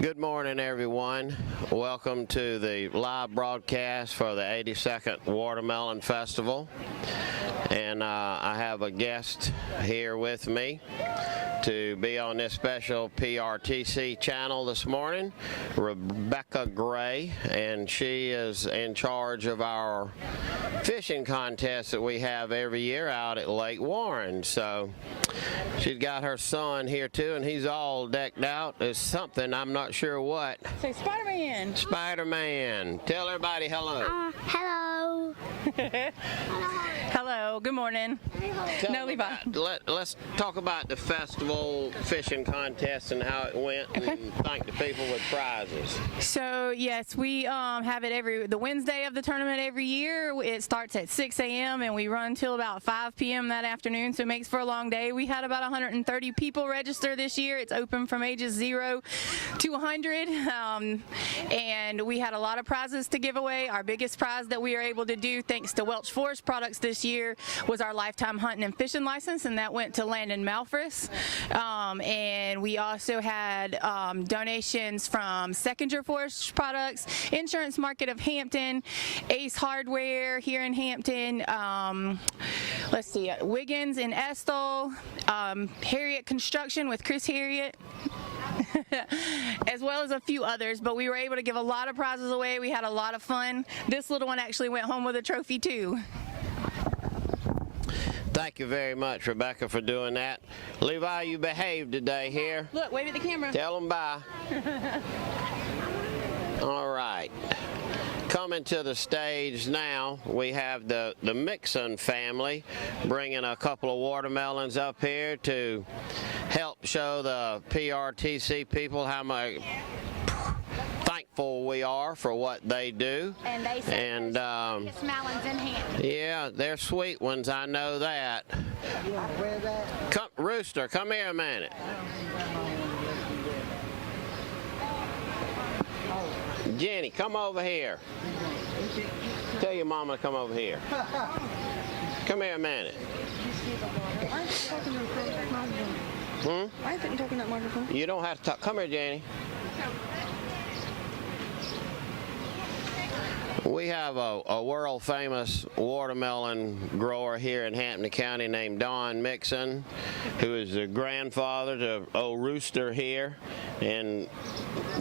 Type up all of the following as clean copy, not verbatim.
Good morning, everyone. Welcome to the live broadcast for the 82nd Watermelon Festival. And I have a guest here with me to be on this special PRTC channel this morning, Rebecca Gray, and she is in charge of our fishing contest that we have every year out at Lake Warren. So she's got her son here too, and he's all decked out as something, I'm not sure what. Say Spider-Man. Spider-Man. Tell everybody hello. Hello. Hello, good morning. No, Levi. Let's talk about the festival fishing contest and how it went, Okay. and thank the people with prizes. So yes, we have it the Wednesday of the tournament every year. It starts at 6 a.m. and we run till about 5 p.m. that afternoon, so it makes for a long day. We had about 130 people register this year. It's open from ages 0 to 100, and we had a lot of prizes to give away. Our biggest prize that we were able to do, thanks to Welch Forest Products this year, was our lifetime hunting and fishing license, and that went to Landon Malfris. And we also had donations from Seconder Forest Products, Insurance Market of Hampton, Ace Hardware here in Hampton, let's see, Wiggins in Estill, Harriet Construction with Chris Harriet, as well as a few others, but we were able to give a lot of prizes away. We had a lot of fun. This little one actually went home with a trophy too. Thank you very much, Rebecca, for doing that. Levi, you behaved today here. Look, wave at the camera. Tell them bye. All right. Coming to the stage now, we have the Mixon family bringing a couple of watermelons up here to help show the PRTC people how much thankful we are for what they do. And they say sweetest melons in Hampton. Yeah, they're sweet ones, I know that. Come, Rooster, come here a minute. Jenny, come over here. Tell your mama to come over here. Come here a minute. Why isn't you talking that microphone? You don't have to talk. Come here, Jenny. We have a world-famous watermelon grower here in Hampton County named Don Mixon, who is the grandfather to old Rooster here and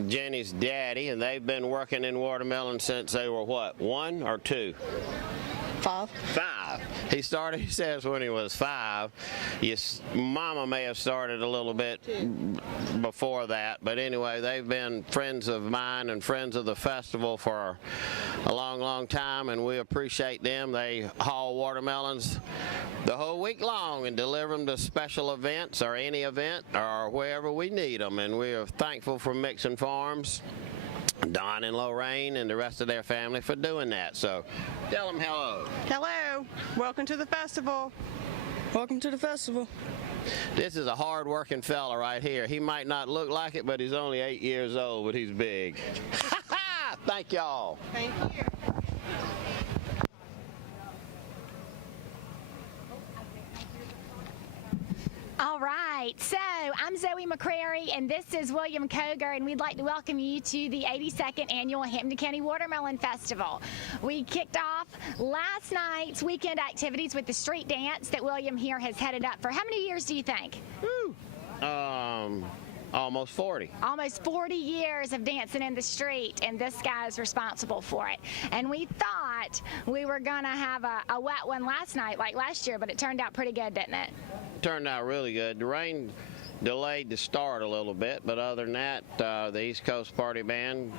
Jenny's daddy, and they've been working in watermelon since they were, what, 1 or 2? 5. 5. He started, he says, when he was 5. Mama may have started a little bit before that, but anyway, they've been friends of mine and friends of the festival for a long, long time, and we appreciate them. They haul watermelons the whole week long and deliver them to special events or any event or wherever we need them, and we are thankful for Mixon Farms, Don and Lorraine and the rest of their family for doing that. So tell them hello. Hello. Welcome to the festival. Welcome to the festival. This is a hard-working fella right here. He might not look like it, but he's only 8 years old, but he's big. Thank y'all. Thank you. All right, so I'm Zoe McCrary, and this is William Koger, and we'd like to welcome you to the 82nd Annual Hampton County Watermelon Festival. We kicked off last night's weekend activities with the street dance that William here has headed up for how many years do you think? Almost 40. Almost 40 years of dancing in the street, and this guy is responsible for it. And we thought we were going to have a wet one last night like last year, but it turned out pretty good, didn't it? Turned out really good. The rain delayed the start a little bit, but other than that, the East Coast Party Band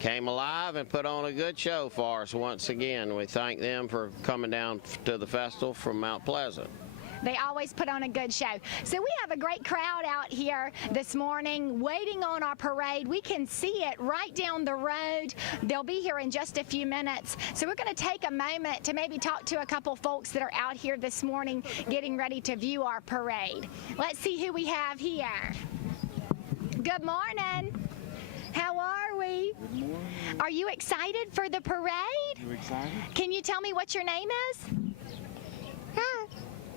came alive and put on a good show for us once again. We thank them for coming down to the festival from Mount Pleasant. They always put on a good show. So we have a great crowd out here this morning waiting on our parade. We can see it right down the road. They'll be here in just a few minutes. So we're going to take a moment to maybe talk to a couple folks that are out here this morning getting ready to view our parade. Let's see who we have here. Good morning. How are we? Good morning. Are you excited for the parade? You excited? Can you tell me what your name is? Huh?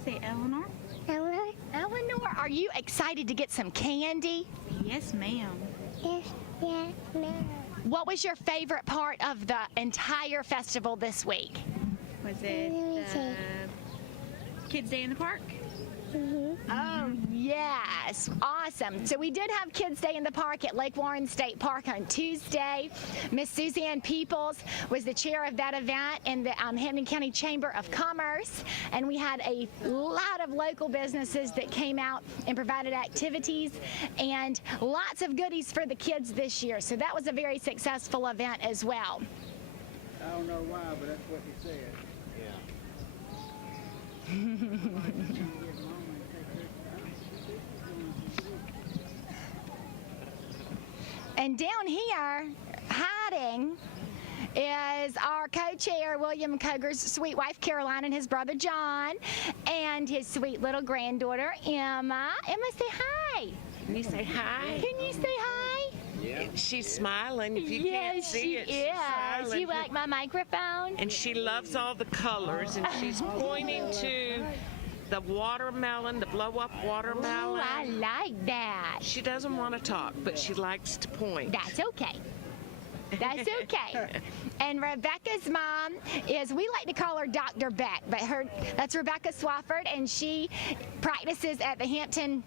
Say Eleanor. Eleanor, are you excited to get some candy? Yes, ma'am. Yes, yeah, no. What was your favorite part of the entire festival this week? Was it Kids Day in the Park? Oh, yes. Awesome. So we did have Kids Day in the Park at Lake Warren State Park on Tuesday. Miss Suzanne Peoples was the chair of that event in the Hampton County Chamber of Commerce. And we had a lot of local businesses that came out and provided activities and lots of goodies for the kids this year. So that was a very successful event as well. I don't know why, but that's what they said. And down here, hiding, is our co-chair, William Koger's sweet wife, Caroline, and his brother, John, and his sweet little granddaughter, Emma. Emma, say hi. Can you say hi? Can you say hi? She's smiling. If you can't see it, she's Yes, smiling. you like my microphone? And she loves all the colors, and she's pointing to the watermelon, the blow-up watermelon. Ooh, I like that. She doesn't want to talk, but she likes to point. That's okay. That's okay. And Rebecca's mom is, we like to call her Dr. Beck, but that's Rebecca Swafford, and she practices at the Hampton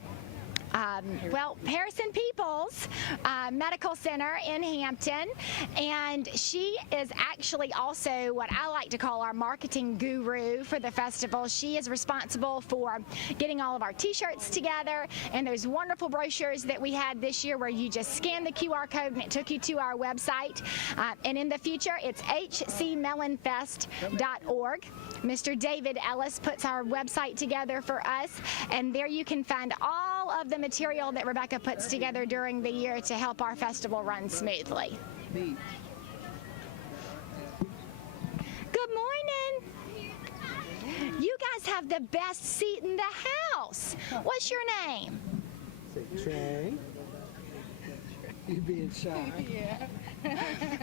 Harrison Peoples Medical Center in Hampton, and she is actually also what I like to call our marketing guru for the festival. She is responsible for getting all of our t-shirts together and those wonderful brochures that we had this year where you just scan the QR code and it took you to our website. And in the future, it's hcmelonfest.org. Mr. David Ellis puts our website together for us, and there you can find all of the material that Rebecca puts together during the year to help our festival run smoothly. Good morning. You guys have the best seat in the house. What's your name? Say Trey. You being shy.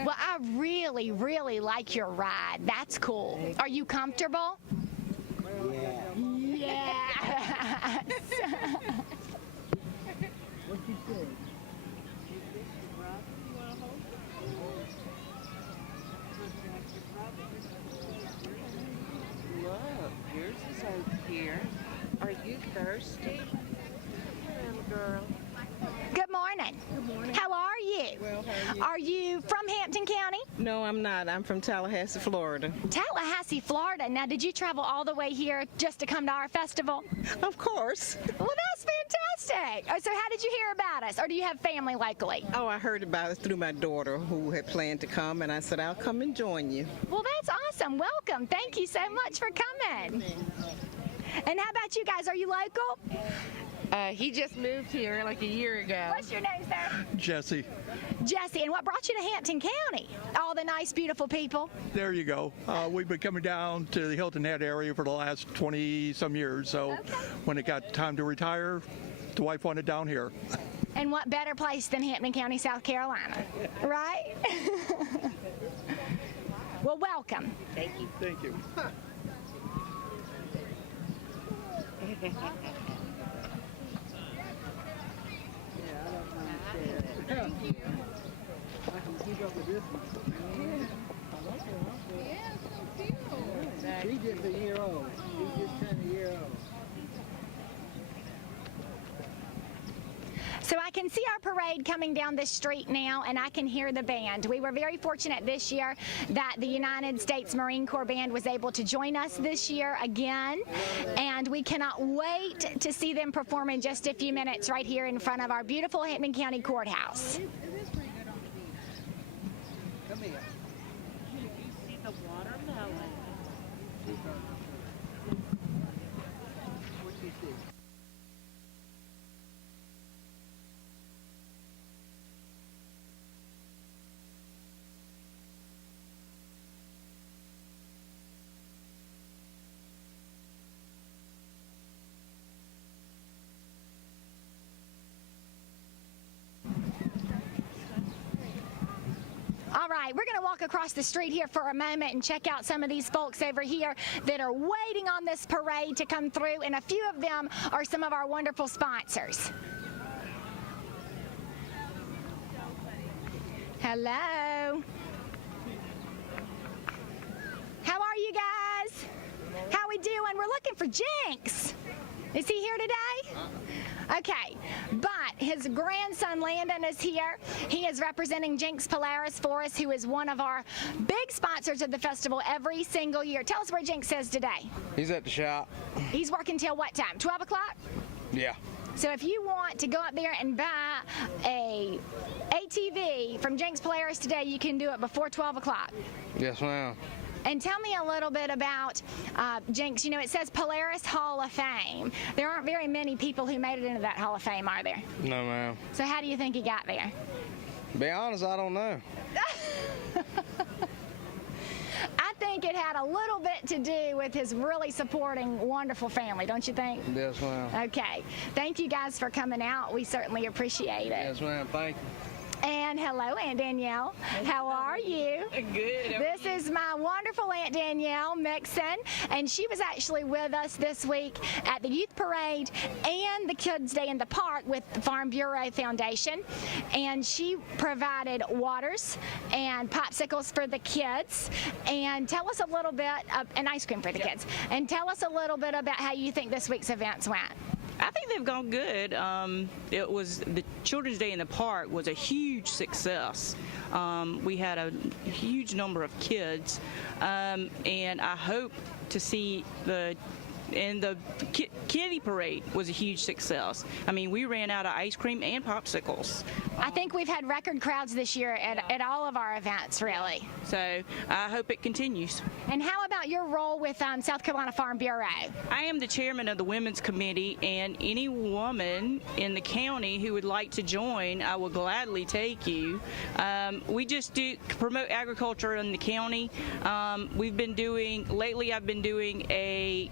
Well, I really, really like your ride. That's cool. Are you comfortable? Yeah. Yes. What you say? Look, yours is over here. Are you thirsty? Little girl. Good morning. Good morning. How are you? Well, how are you? Are you from Hampton County? No, I'm not. I'm from Tallahassee, Florida. Tallahassee, Florida. Now, did you travel all the way here just to come to our festival? Of course. Well, that's fantastic. Oh, so how did you hear about us? Or do you have family locally? Oh, I heard about it through my daughter who had planned to come, and I said, I'll come and join you. Well, that's awesome. Welcome. Thank you so much for coming. And how about you guys? Are you local? He just moved here like a year ago. What's your name, sir? Jesse, Jesse. And what brought you to Hampton County? All the nice, beautiful people. there you go. We've been coming down to the Hilton Head area for the last 20-some years, so when it got time to retire, the wife wanted down here. And what better place than Hampton County, South Carolina, right? Well, welcome. Thank you. Thank you. I can keep up with this one. He's just a year old. He's just turned a year old. So I can see our parade coming down this street now, and I can hear the band. We were very fortunate this year that the United States Marine Corps Band was able to join us this year again, and we cannot wait to see them perform in just a few minutes right here in front of our beautiful Hampton County Courthouse. Come here. You see the watermelon. What you see? All right, we're going to walk across the street here for a moment and check out some of these folks over here that are waiting on this parade to come through, and a few of them are some of our wonderful sponsors. Hello. How are you guys? How we doing? We're looking for Jinx. Is he here today? Okay, but his grandson Landon is here. He is representing Jinx Polaris for us, who is one of our big sponsors of the festival every single year. Tell us where Jinx is today. He's at the shop. He's working till what time? 12 o'clock? Yeah. So if you want to go up there and buy a ATV from Jinx Polaris today, you can do it before 12 o'clock. Yes, ma'am. And tell me a little bit about Jinx. You know, it says Polaris Hall of Fame. There aren't very many people who made it into that Hall of Fame, are there? No, ma'am. So how do you think he got there? Be honest, I don't know. I think it had a little bit to do with his really supporting wonderful family, don't you think? Yes, ma'am. Okay. Thank you guys for coming out. We certainly appreciate it. Yes, ma'am. Thank you. And hello, Aunt Danielle. How are you? Good. This is my wonderful Aunt Danielle Mixon, and she was actually with us this week at the Youth Parade and the Kids Day in the Park with the Farm Bureau Foundation. And she provided waters and popsicles for the kids. And tell us a little bit, and ice cream for the kids. And tell us a little bit about how you think this week's events went. I think they've gone good. It was the Children's Day in the Park was a huge success. We had a huge number of kids, and I hope to see the Kitty Parade was a huge success. I mean, we ran out of ice cream and popsicles. I think we've had record crowds this year at all of our events, really. So I hope it continues. And how about your role with South Carolina Farm Bureau? I am the chairman of the Women's Committee, and any woman in the county who would like to join, I will gladly take you. We just do promote agriculture in the county. Lately I've been doing a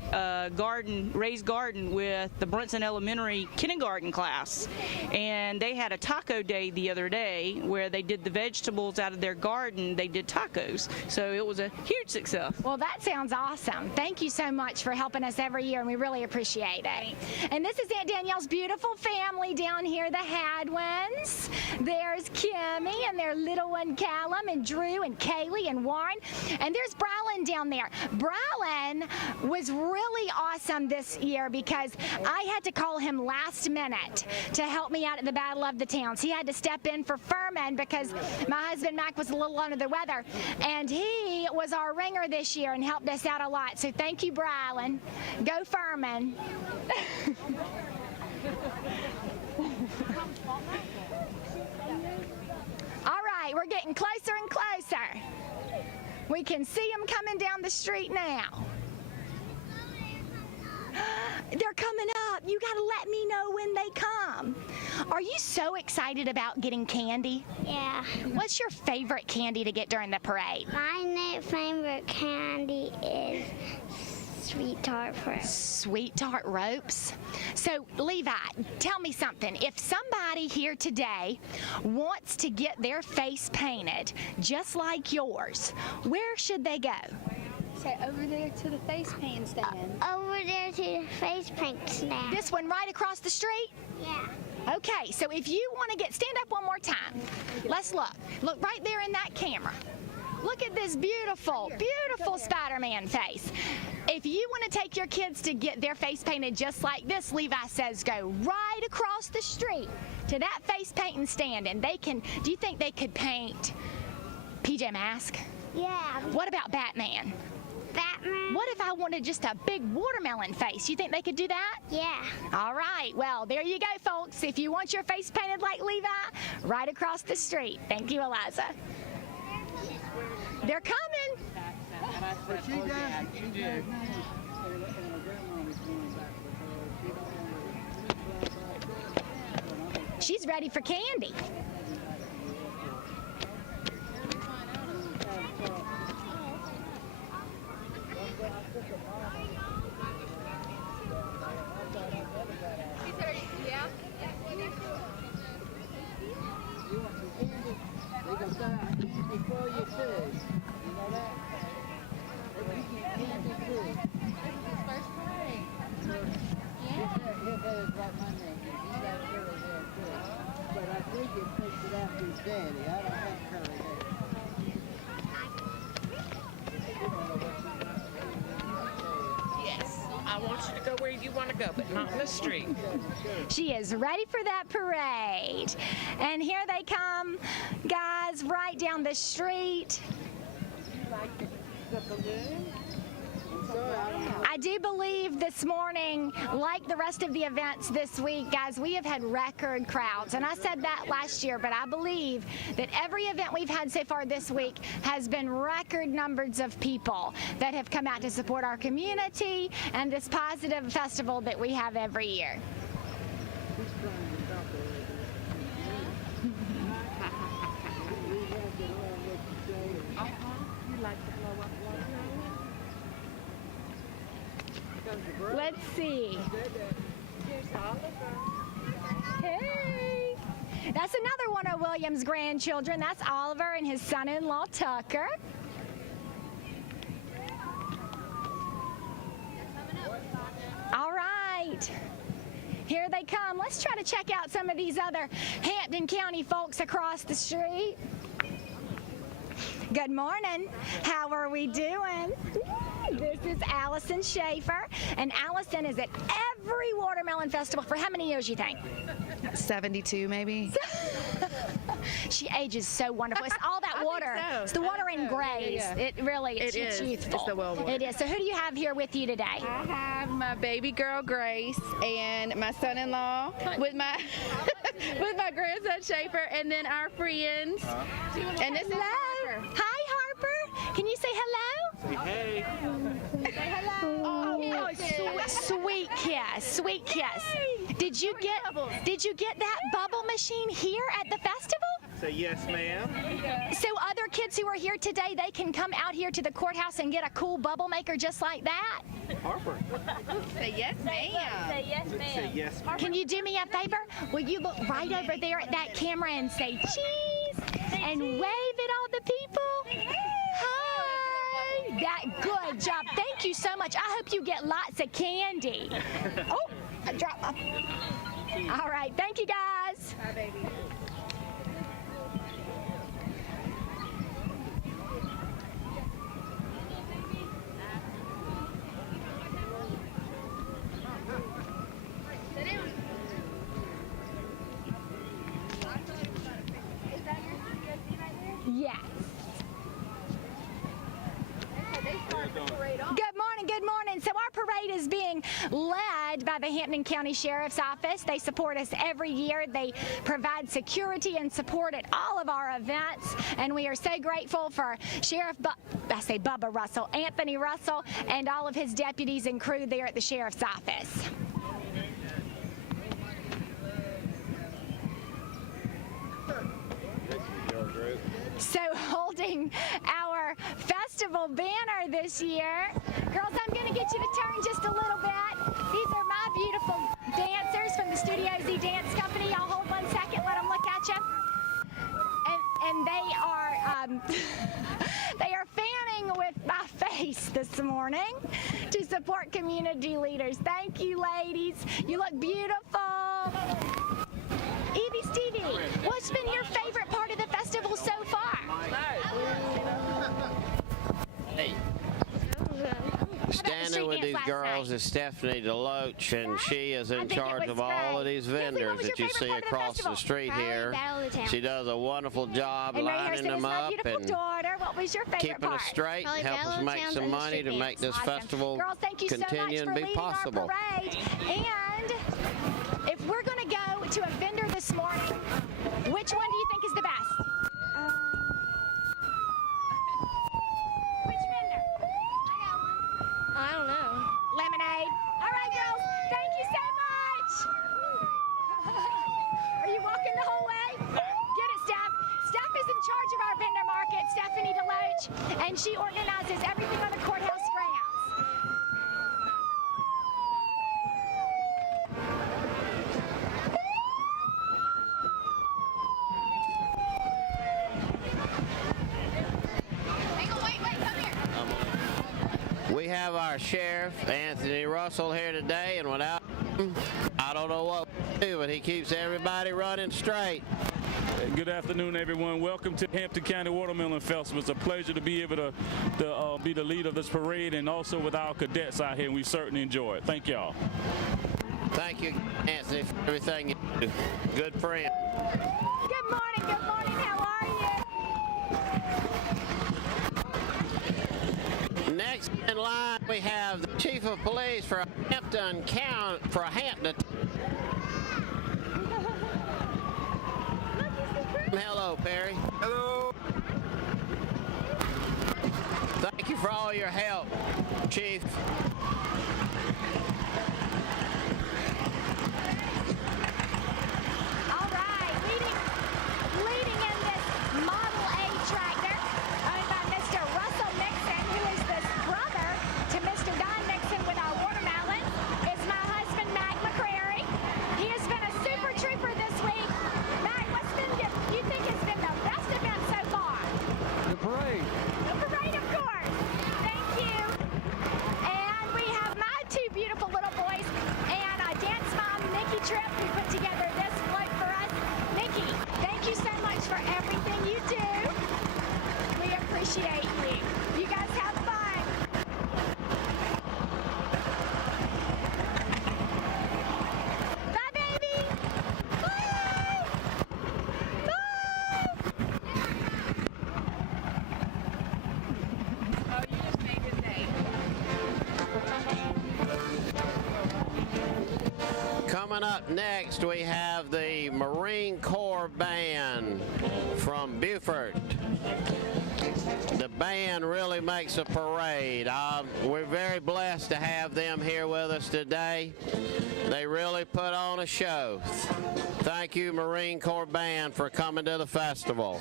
raised garden with the Brunson Elementary kindergarten class, and they had a taco day the other day where they did the vegetables out of their garden. They did tacos, so it was a huge success. Well, that sounds awesome. Thank you so much for helping us every year, and we really appreciate it. And this is Aunt Danielle's beautiful family down here, the Hadwins. There's Kimmy and their little one Callum and Drew and Kaylee and Warren, and there's Brylan down there. Brylan was really awesome this year because I had to call him last minute to help me out at the Battle of the Towns. He had to step in for Furman because my husband Mac was a little under the weather, and he was our ringer this year and helped us out a lot. So thank you, Brylan. Go Furman. All right, we're getting closer and closer. We can see them coming down the street now. They're coming up. You got to let me know when they come. Are you so excited about getting candy? Yeah. What's your favorite candy to get during the parade? My favorite candy is sweet tart ropes. Sweet tart ropes. So, Levi, tell me something. If somebody here today wants to get their face painted just like yours, where should they go? So over there to the face paint stand. Over there to the face paint stand. This one right across the street? Yeah. Okay, so if you want to stand up one more time. Let's look. Look right there in that camera. Look at this beautiful, beautiful Spider-Man face. If you want to take your kids to get their face painted just like this, Levi says go right across the street to that face painting stand, and do you think they could paint PJ Masks? Yeah. What about Batman? Batman. What if I wanted just a big watermelon face? You think they could do that? Yeah. All right. Well, there you go, folks. If you want your face painted like Levi, right across the street. Thank you, Eliza. They're coming. She's ready for candy. Before you too. You know that? You get candy too. This is his first parade. Yeah. His head is right my name. He's got curly hair too. But I think it's you want to go, but not in the street. She is ready for that parade. And here they come, guys, right down the street. I do believe this morning, like the rest of the events this week, guys, we have had record crowds. And I said that last year, but I believe that every event we've had so far this week has been record numbers of people that have come out to support our community and this positive festival that we have every year. Let's see. Hey. That's another one of William's grandchildren. That's Oliver and his son-in-law, Tucker. All right. Here they come. Let's try to check out some of these other Hampton County folks across the street. Good morning. How are we doing? This is Allison Schaefer, and Allison is at every watermelon festival for how many years, you think? 72 maybe. She ages so wonderful. It's all that water. So. It's the water in grays. Yeah. It really, it's is. youthful. It's the well water. It is. So who do you have here with you today? I have my baby girl Grace and my son-in-law with my with my grandson Schaefer, and then our friends. And this is Hello. Harper. Hi, Harper. Can you say hello? Hey. Say hello. Oh, sweet kiss. Sweet kiss. Did you get that bubble machine here at the festival? Say yes, ma'am. So other kids who are here today, they can come out here to the courthouse and get a cool bubble maker just like that? Harper. Say yes, ma'am. Say yes, Say yes, ma'am. Can you do me a favor? Will you look right over there at that camera and say cheese and wave at all the people? Hi. That good job. Thank you so much. I hope you get lots of candy. Oh, I dropped my. All right. Thank you, guys. Hi, baby. Yes. Good morning. So our parade is being led by the Hampton County Sheriff's Office. They support us every year. They provide security and support at all of our events. And we are so grateful for Bubba Russell, Anthony Russell, and all of his deputies and crew there at the Sheriff's Office. So holding our festival banner this year, girls, I'm going to get you to turn just a little bit. These are my beautiful dancers from the Studio Z Dance Company. I'll hold 1 second, let them look at you. And they are they are fanning with my face this morning to support community leaders. Thank you, ladies. You look beautiful. Evie, Stevie, what's been your favorite part of the festival so far? Hey. Standing with these girls is Stephanie DeLoach, and she is in charge of all of these vendors that you see across the street here. She does a wonderful job lining them up and keeping us straight, help us make some money to make this festival continue and be possible. And if we're going to go to a vendor this morning, which one do you think is the best? Which vendor? I don't know. Lemonade. All right, girls. Thank you so much. Are you walking the whole way? Get it, Steph. Steph is in charge of our vendor market, Stephanie DeLoach, and she organizes everything on the courthouse grounds. We have our sheriff, Anthony Russell, here today, and without him, I don't know what we'll do, but he keeps everybody running straight. Good afternoon, everyone. Welcome to Hampton County Watermelon Festival. It's a pleasure to be able to be the lead of this parade and also with our cadets out here, and we certainly enjoy it. Thank y'all. Thank you, Anthony, for everything you do. Good friend. Good morning, how are you? Next in line, we have the Chief of Police for Hampton County, for Hampton. Hello, Perry. Hello. Thank you for all your help, Chief. All right, leading in this Model A tractor, owned by Mr. Russell Nixon, who is the brother to Mr. Don Nixon with our watermelon, is my husband, Mac McCrary. He has been a super trooper this week. Mac, you think has been the best event so far? The parade. The parade, of course. Thank you. And we have my two beautiful little boys and a dance mom, Nikki Tripp, who put together this float for us. Nikki, thank you so much for everything you do. We appreciate you. You guys have fun. Bye, baby. Bye. Bye. Oh, you just made his day. Coming up next, we have the Marine Corps Band from Beaufort. The band really makes a parade. We're very blessed to have them here with us today. They really put on a show. Thank you, Marine Corps Band, for coming to the festival.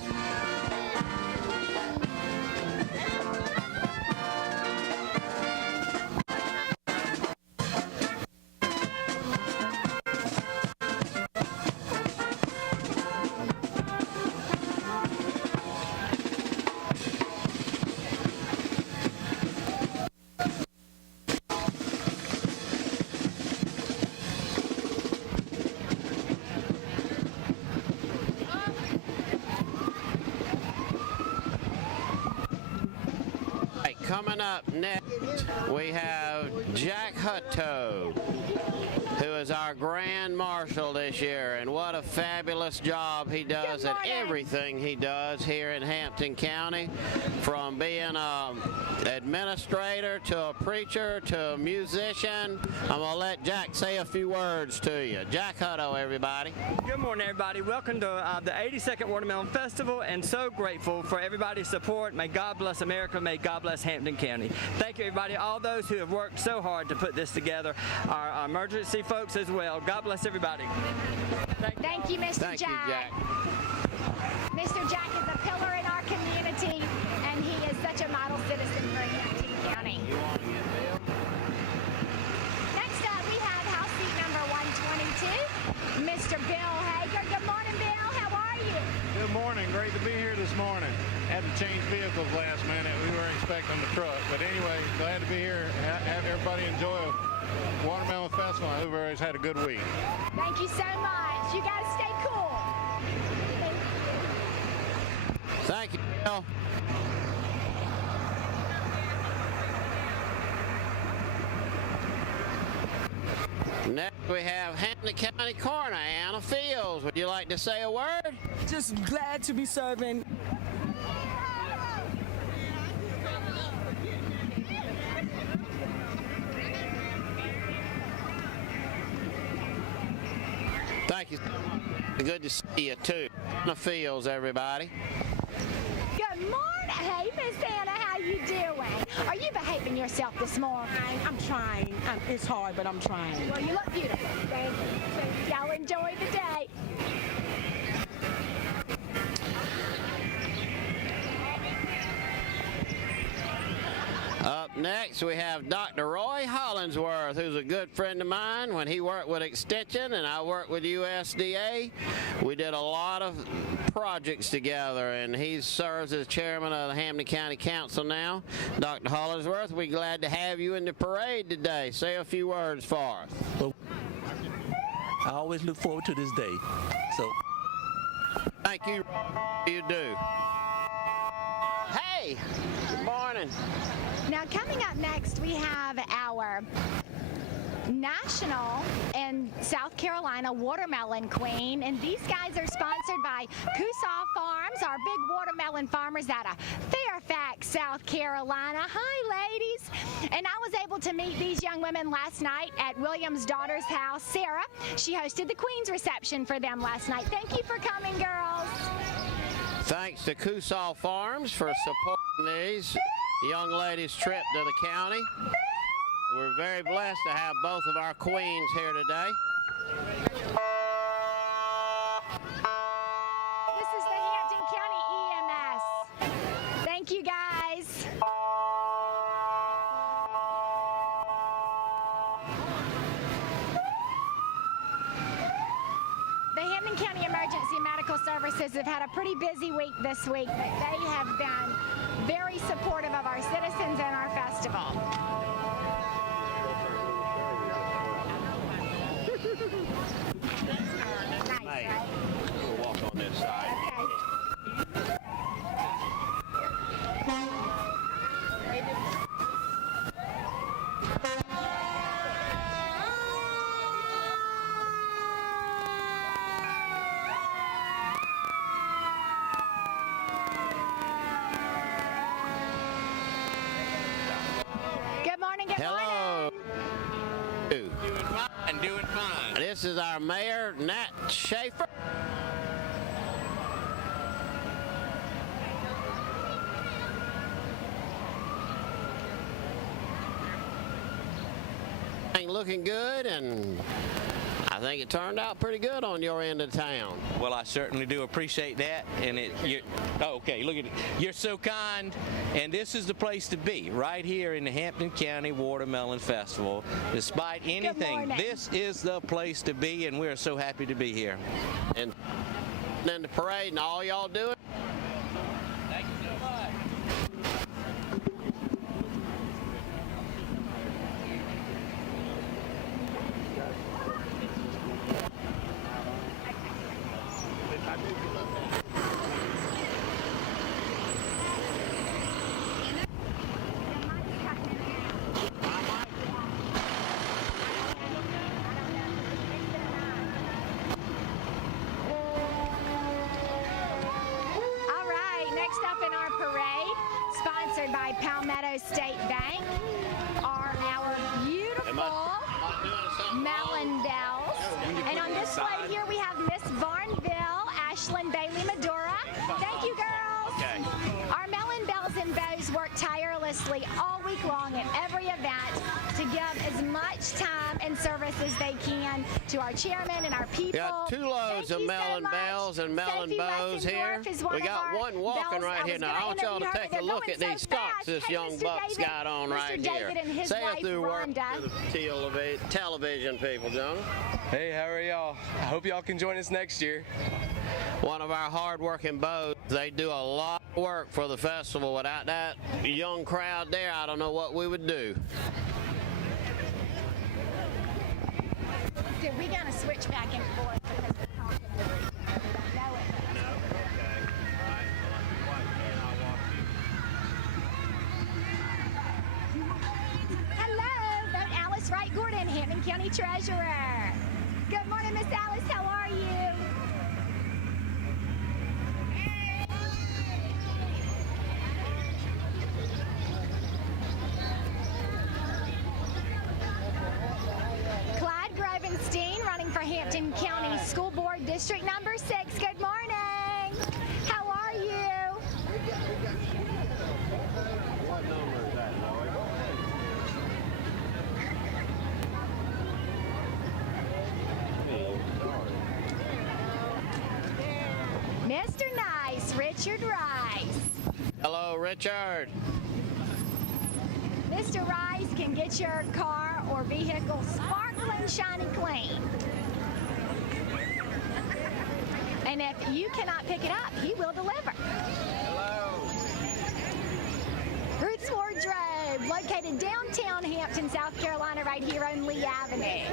Coming up next, we have Jack Hutto, who is our Grand Marshal this year, and what a fabulous job he does at everything he does here in Hampton County, from being an administrator to a preacher to a musician. I'm going to let Jack say a few words to you. Jack Hutto, everybody. Good morning, everybody. Welcome to the 82nd Watermelon Festival, and so grateful for everybody's support. May God bless America. May God bless Hampton County. Thank you, everybody. All those who have worked so hard to put this together. Our emergency folks as well. God bless everybody. Thank you, Mr. Thank you, Jack. Mr. Jack is a pillar in our community, and he is such a model citizen for Hampton County. Next up, we have House seat number 122, Mr. Bill Hager. Good morning, Bill. How are you? Good morning. Great to be here this morning. Had to change vehicles last minute. We weren't expecting the truck. But anyway, glad to be here. Have everybody enjoy a Watermelon Festival. I hope everybody's had a good week. Thank you so much. You guys stay cool. Thank you, Bill. Next, we have Hampton County Coroner Anna Fields. Would you like to say a word? Just glad to be serving. Thank you. Good to see you, too. Anna Fields, everybody. Good morning. Hey, Miss Anna, how you doing? Are you behaving yourself this morning? I'm trying. It's hard, but I'm trying. Well, you look beautiful. Thank you. Y'all enjoy the day. Up next, we have Dr. Roy Hollingsworth, who's a good friend of mine. When he worked with Extension and I worked with USDA, we did a lot of projects together, and he serves as chairman of the Hampton County Council now. Dr. Hollingsworth, we're glad to have you in the parade today. Say a few words for us. Well, I always look forward to this day. So Thank you. You do. Hey, good morning. Now, coming up next, we have our national in South Carolina watermelon queen, and these guys are sponsored by Coosaw Farms, our big watermelon farmers out of Fairfax, South Carolina. Hi, ladies. And I was able to meet these young women last night at William's daughter's house, Sarah. She hosted the Queen's reception for them last night. Thank you for coming, girls. Thanks to Coosaw Farms for supporting these young ladies' trip to the county. We're very blessed to have both of our queens here today. This is the Hampton County EMS. Thank you, guys. The Hampton County Emergency Medical Services have had a pretty busy week this week, but they have been very supportive of our citizens and our festival. Nice, right? We'll walk on this side. Good morning, good Hello. morning. Doing fine. This is our mayor, Nat Schaefer. Looking good, and I think it turned out pretty good on your end of town. Well, I certainly do appreciate that, and okay, look at it. You're so kind, and this is the place to be, right here in the Hampton County Watermelon Festival. Despite anything, this is the place to be, and we're so happy to be here. And then the parade and all y'all do it. Thank you so much. By Palmetto State Bank are our beautiful melon bells. And on display here we have Miss Varnville, Ashlyn Bailey Medora. Thank you, girls. Okay. Our melon bells and bows work tirelessly all week long at every event to give as much time and service as they can to our chairman and our people. Got 2 loads of melon bells and melon bows here. We got one walking right here. Now, I want y'all to take a look at these stocks this young buck's got on right here. Say it through word to the television people, Jonah. Hey, how are y'all? I hope y'all can join us next year. One of our hard-working bows. They do a lot of work for the festival. Without that young crowd there, I don't know what we would do. Dude, we gotta switch back and forth because we're talking over each other. They don't know it. No, okay. All right. Hello, vote Alice Wright Gordon, Hampton County Treasurer. Good morning, Miss Alice. How are you? Clyde Grovenstein, running for Hampton County School Board District Number 6. Good morning. How are you? What number is that, Mr. Nice, Richard Rice. Hello, Richard. Mr. Rice can get your car or vehicle sparkling, shiny clean. And if you cannot pick it up, he will deliver. Hello. Ruth's Wardrobe, located downtown Hampton, South Carolina, right here on Lee Avenue.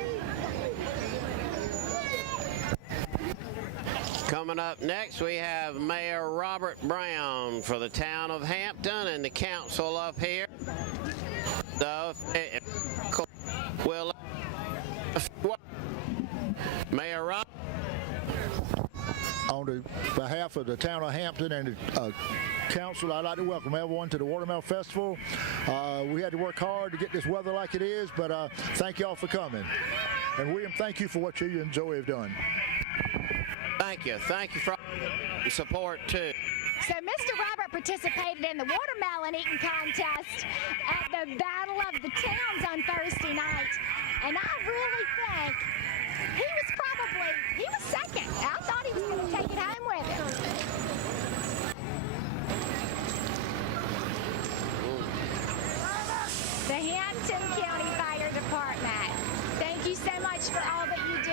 Coming up next, we have Mayor Robert Brown for the town of Hampton and the council up here. So, will Mayor Robert. On behalf of the town of Hampton and the council, I'd like to welcome everyone to the Watermelon Festival. We had to work hard to get this weather like it is, but thank y'all for coming. And William, thank you for what you and Zoe have done. Thank you. Thank you for your support, too. So Mr. Robert participated in the watermelon eating contest at the Battle of the Towns on Thursday night. And I really think he was second. I thought he was going to take it home with him. The Hampton County Fire Department, thank you so much for all that you do.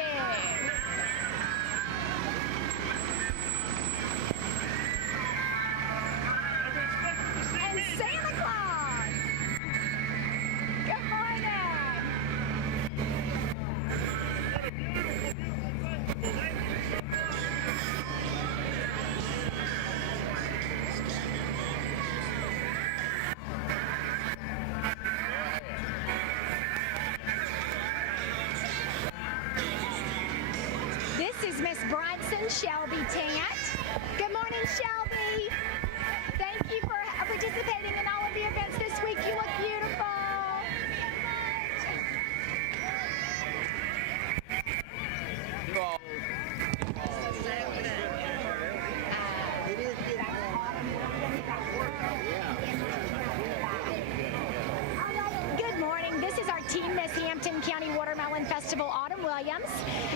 And Santa Claus. Good morning. This is Miss Bronson Shelby Tant. Good morning, Shelby. Thank you for participating in all of the events this week. You look beautiful. Good morning. This is our Team Miss Hampton County Watermelon Festival, Autumn Williams,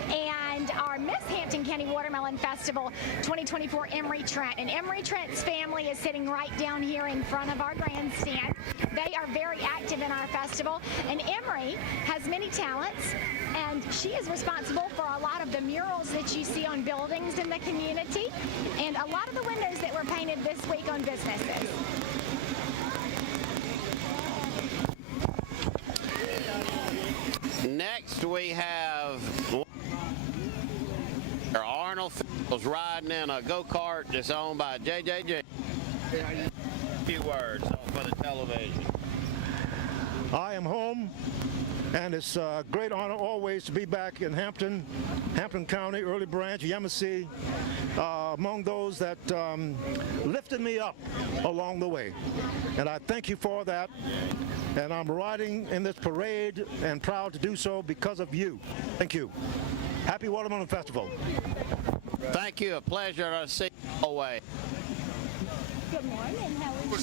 and our Miss Hampton County Watermelon Festival 2024, Emery Trent. And Emery Trent's family is sitting right down here in front of our grandstand. They are very active in our festival, and Emery has many talents, and she is responsible for a lot of the murals that you see on buildings in the community, and a lot of the windows that were painted this week on businesses. Next, we have Arnold Fields riding in a go-kart that's owned by JJJ. A few words for the television. I am home, and it's a great honor always to be back in Hampton County, Early Branch, Yamasee, among those that lifted me up along the way. And I thank you for that. And I'm riding in this parade and proud to do so because of you. Thank you. Happy Watermelon Festival. Thank you. A pleasure to see you always. Good morning. How are you?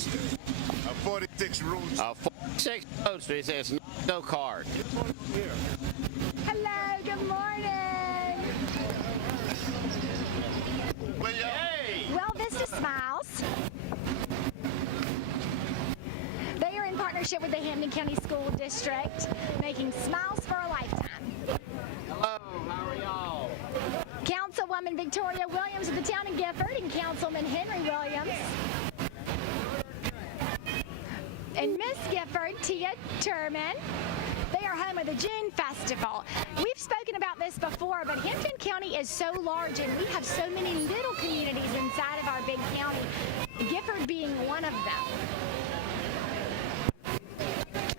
46 Road. 46 Road Street says no card. Hello. Good morning. Well Vista Smiles. They are in partnership with the Hampton County School District, making smiles for a lifetime. Hello, how are y'all? Councilwoman Victoria Williams of the town of Gifford and Councilman Henry Williams. And Miss Gifford, Tia Turman. They are home of the June Festival. We've spoken about this before, but Hampton County is so large and we have so many little communities inside of our big county, Gifford being one of them.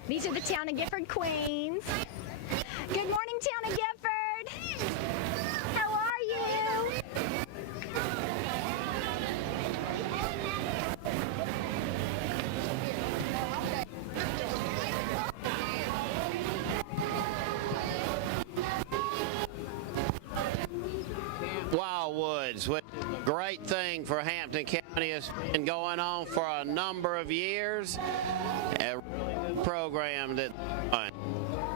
These are the town of Gifford Queens. Good morning, town of Gifford. How are you? Wildwoods, which is a great thing for Hampton County. It's been going on for a number of years. A really good program that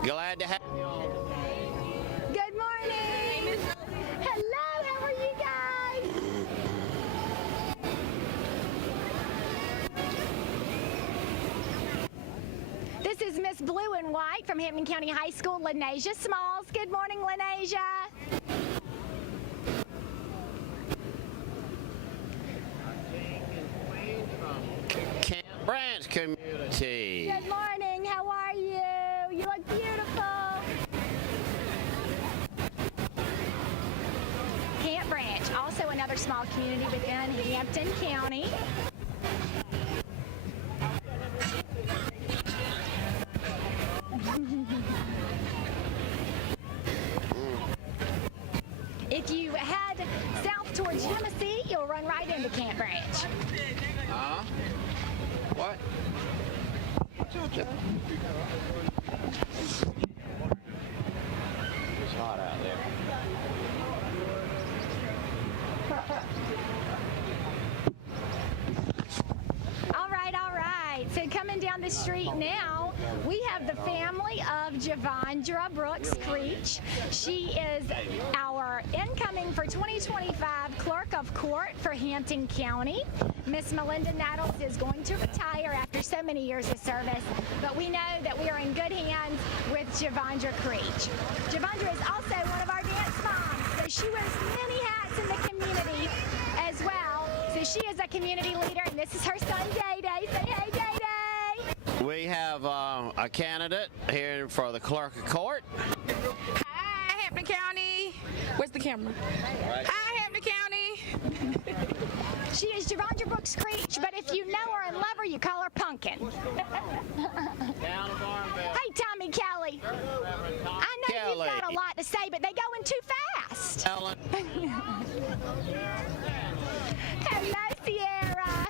glad to have you all. Good morning. Hello, how are you guys? This is Miss Blue and White from Hampton County High School, Lenasia Smalls. Good morning, Lenasia. Camp Branch community. Good morning, how are you? You look beautiful. Camp Branch, also another another small community within Hampton County. If you head south towards Genesee, you'll run right into Camp Branch. What? It's hot out there. All right, all right. So coming down the street now, we have the family of Javondra Brooks Creech. She is our incoming for 2025 Clerk of Court for Hampton County. Miss Melinda Nettles is going to retire after so many years of service, but we know that we are in good hands with Javondra Creech. Javondra is also one of our dance moms, so she wears many hats in the community as well. So she is a community leader, and this is her son, Day-Day. Say hey, Day-Day. We have a candidate here for the Clerk of Court. Hi, Hampton County. Where's the camera? Right. Hi, Hampton County. She is Javondra Brooks Creech, but if you know her and love her, you call her Pumpkin. Hey, Tommy Kelly. I know Kelly. you've got a lot to say, but they going too fast. Ellen. Hello, Sierra.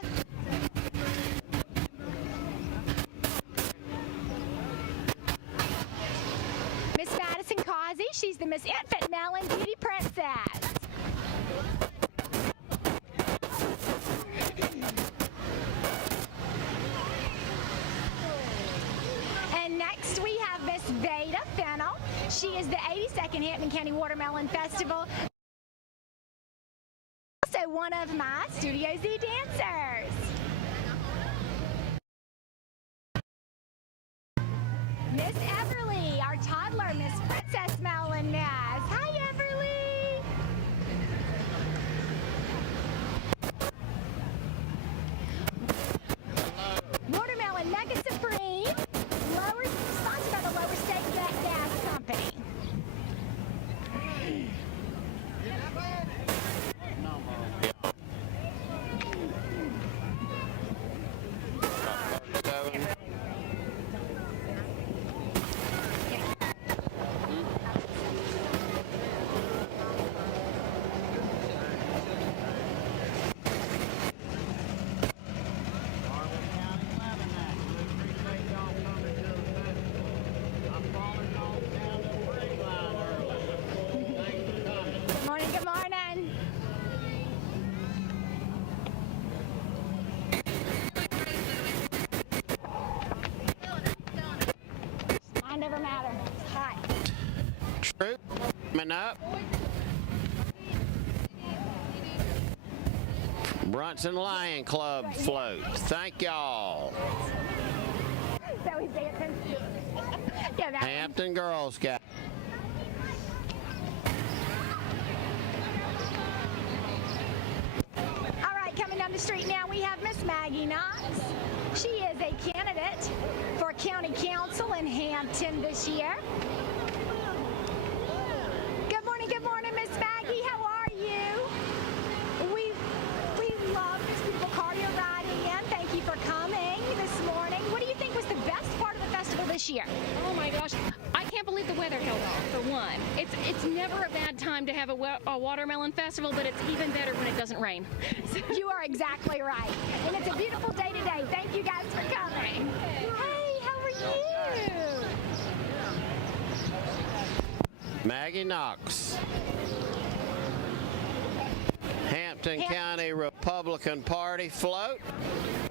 Miss Madison Causey, she's the Miss Infant Melon Beauty Princess. And next we have Miss Veda Fennel. She is the 82nd Hampton County Watermelon Festival. Also one of my Studio Z dancers. Miss Everly, our toddler, Miss Princess Melon Ness. Hi, Everly. Watermelon Mega Supreme, sponsored by the Lower State Gas Company. Good morning, good morning. Mine never matter. It's hot. Troop coming up. Brunson Lion Club float. Thank y'all. So he's dancing. Yeah, that Hampton Girl Scout. All right, coming down the street now, we have Miss Maggie Knox. She is a candidate for County Council in Hampton this year. Good morning, Miss Maggie. How are you? We love this beautiful car you're riding in. Thank you for coming this morning. What do you think was the best part of the festival this year? Oh my gosh, I can't believe the weather held off, for one. It's never a bad time to have a watermelon festival, but it's even better when it doesn't rain. You are exactly right. And it's a beautiful day today. Thank you guys for coming. Hey, how are you? Maggie Knox. Hampton County Republican Party float.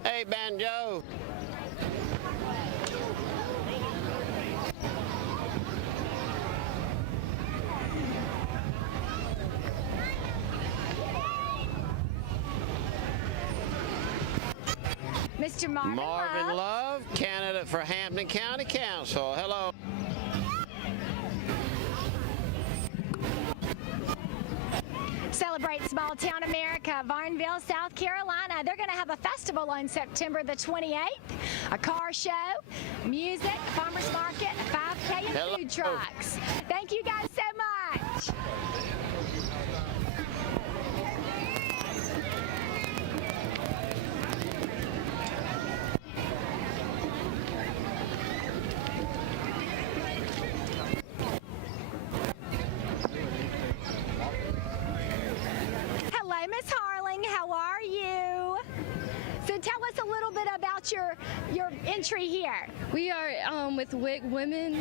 Hey, Banjo. Mr. Marvin Love, candidate for Hampton County Council. Hello. Celebrate Small Town America, Varnville, South Carolina. They're going to have a festival on September the 28th, a car show, music, farmers market, 5K, and food trucks. Thank you guys so much. about your entry here? We are with WIC Women,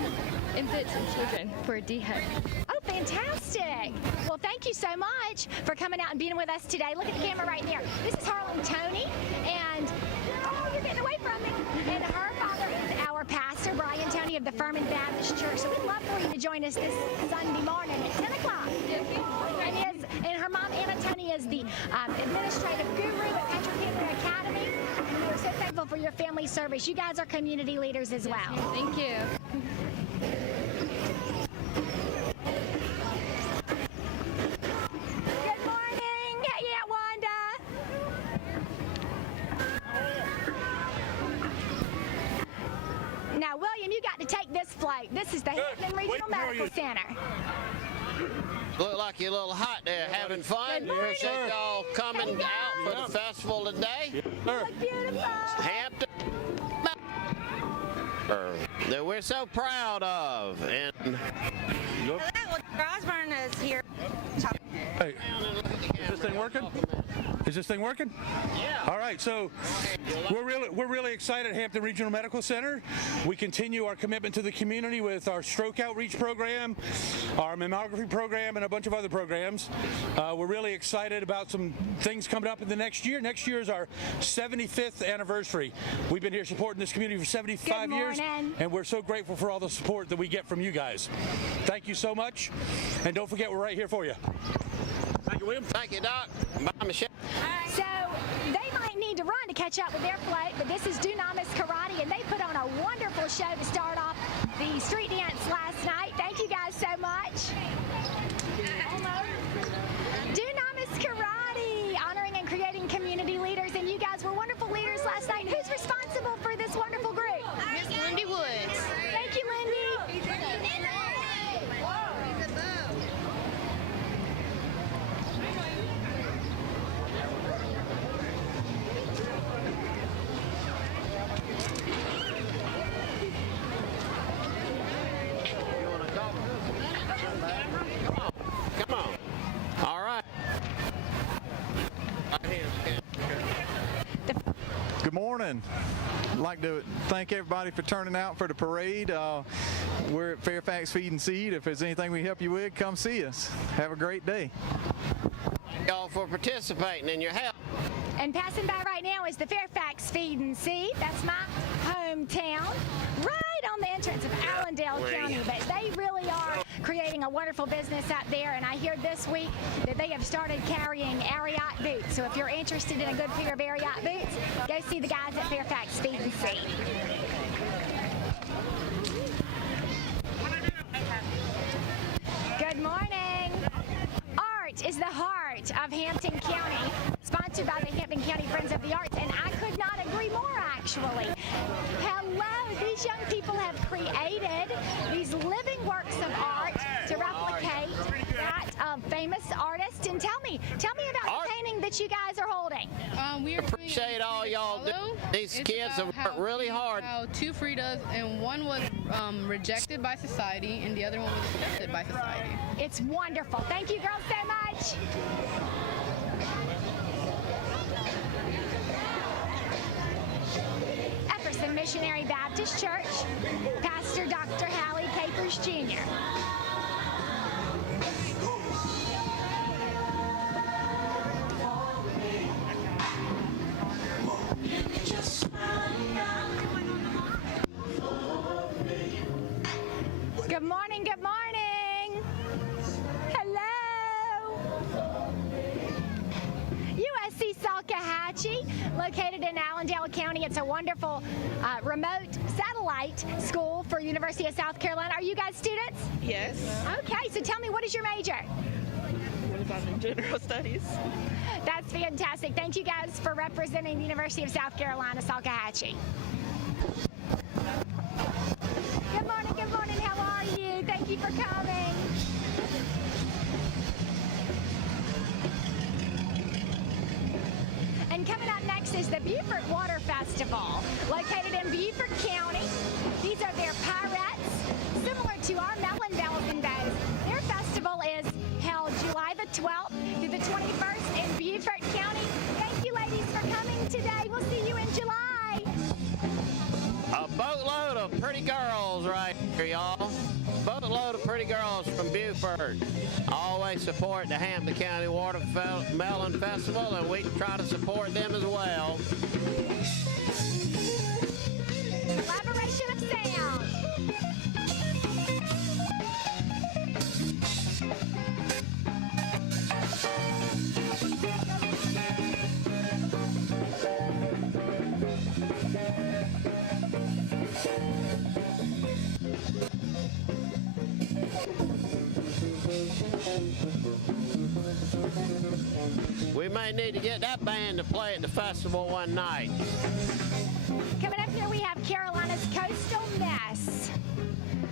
Infants, and Children for DHEC. Oh, fantastic. Well, thank you so much for coming out and being with us today. Look at the camera right there. This is Harlan Tony, and oh, you're getting away from me. And her father is our pastor, Brian Tony of the Furman Baptist Church. So we'd love for you to join us this Sunday morning at 10 o'clock. And her mom, Anna Tony, is the administrative guru at Patrick Henry Academy. And we're so thankful for your family service. You guys are community leaders as well. Thank you. Good morning. Yeah, Wanda. Now, William, you got to take this flight. This is the Hampton Regional Medical Center. Look like you're a little hot there, having fun. Good morning. Appreciate y'all coming out for the festival today. You look beautiful. Hampton that we're so proud of. And Osborne is here. Hey, is this thing working? Is this thing working? Yeah. All right, so we're really excited at Hampton Regional Medical Center. We continue our commitment to the community with our stroke outreach program, our mammography program, and a bunch of other programs. We're really excited about some things coming up in the next year. Next year is our 75th anniversary. We've been here supporting this community for 75 years, and we're so grateful for all the support that we get from you guys. Thank you so much, and don't forget we're right here for you. Thank you, William. Thank you, Doc. Bye, Michelle. So they might need to run to catch up with their flight, but this is Dunamis Karate, and they put on a wonderful show to start off the street dance last night. Thank you guys so much. Dunamis Karate, honoring and creating community leaders, and you guys were wonderful leaders last night. Who's responsible for this wonderful group? Miss Lindy Woods. Thank you, Lindy. Come on. All right. Good morning. I'd like to thank everybody for turning out for the parade. We're at Fairfax Feed and Seed. If there's anything we can help you with, come see us. Have a great day. Y'all for participating in your help. And passing by right now is the Fairfax Feed and Seed. That's my hometown, right on the entrance of Allendale County. But they really are creating a wonderful business out there. And I hear this week that they have started carrying Ariat boots. So if you're interested in a good pair of Ariat boots, go see the guys at Fairfax Feed and Seed. Good morning. Art is the heart of Hampton County, sponsored by the Hampton County Friends of the Arts, and I could not agree more, actually. Hello, these young people have created these living works of art to replicate that of famous artists. And tell me about the painting that you guys are holding. We appreciate all y'all do. These kids have worked really hard. Two Fridas, and one was rejected by society, and the other one was accepted by society. It's wonderful. Thank you, girls, so much. Epperson Missionary Baptist Church, Pastor Dr. Hallie Capers Jr. Good morning, good morning. Hello. USC Salkehatchie, located in Allendale County. It's a wonderful remote satellite school for University of South Carolina. Are you guys students? Yes. Okay, so tell me, what is your major? General Studies. That's fantastic. Thank you guys for representing the University of South Carolina, Salkehatchie. Good morning, good morning. How are you? Thank you for coming. And coming up next is the Beaufort Water Festival, located in Beaufort County. These are their pyrettes, similar to our melon bells and bows. Their festival is held July the 12th through the 21st in Beaufort County. Thank you, ladies, for coming today. We'll see you in July. boatload of pretty girls right here, y'all. Boatload of pretty girls from Beaufort. Always support the Hampton County Watermelon Festival, and we try to support them as well. Collaboration of sound. We may need to get that band to play at the festival one night. Coming up here, we have Carolina's Coastal Mess.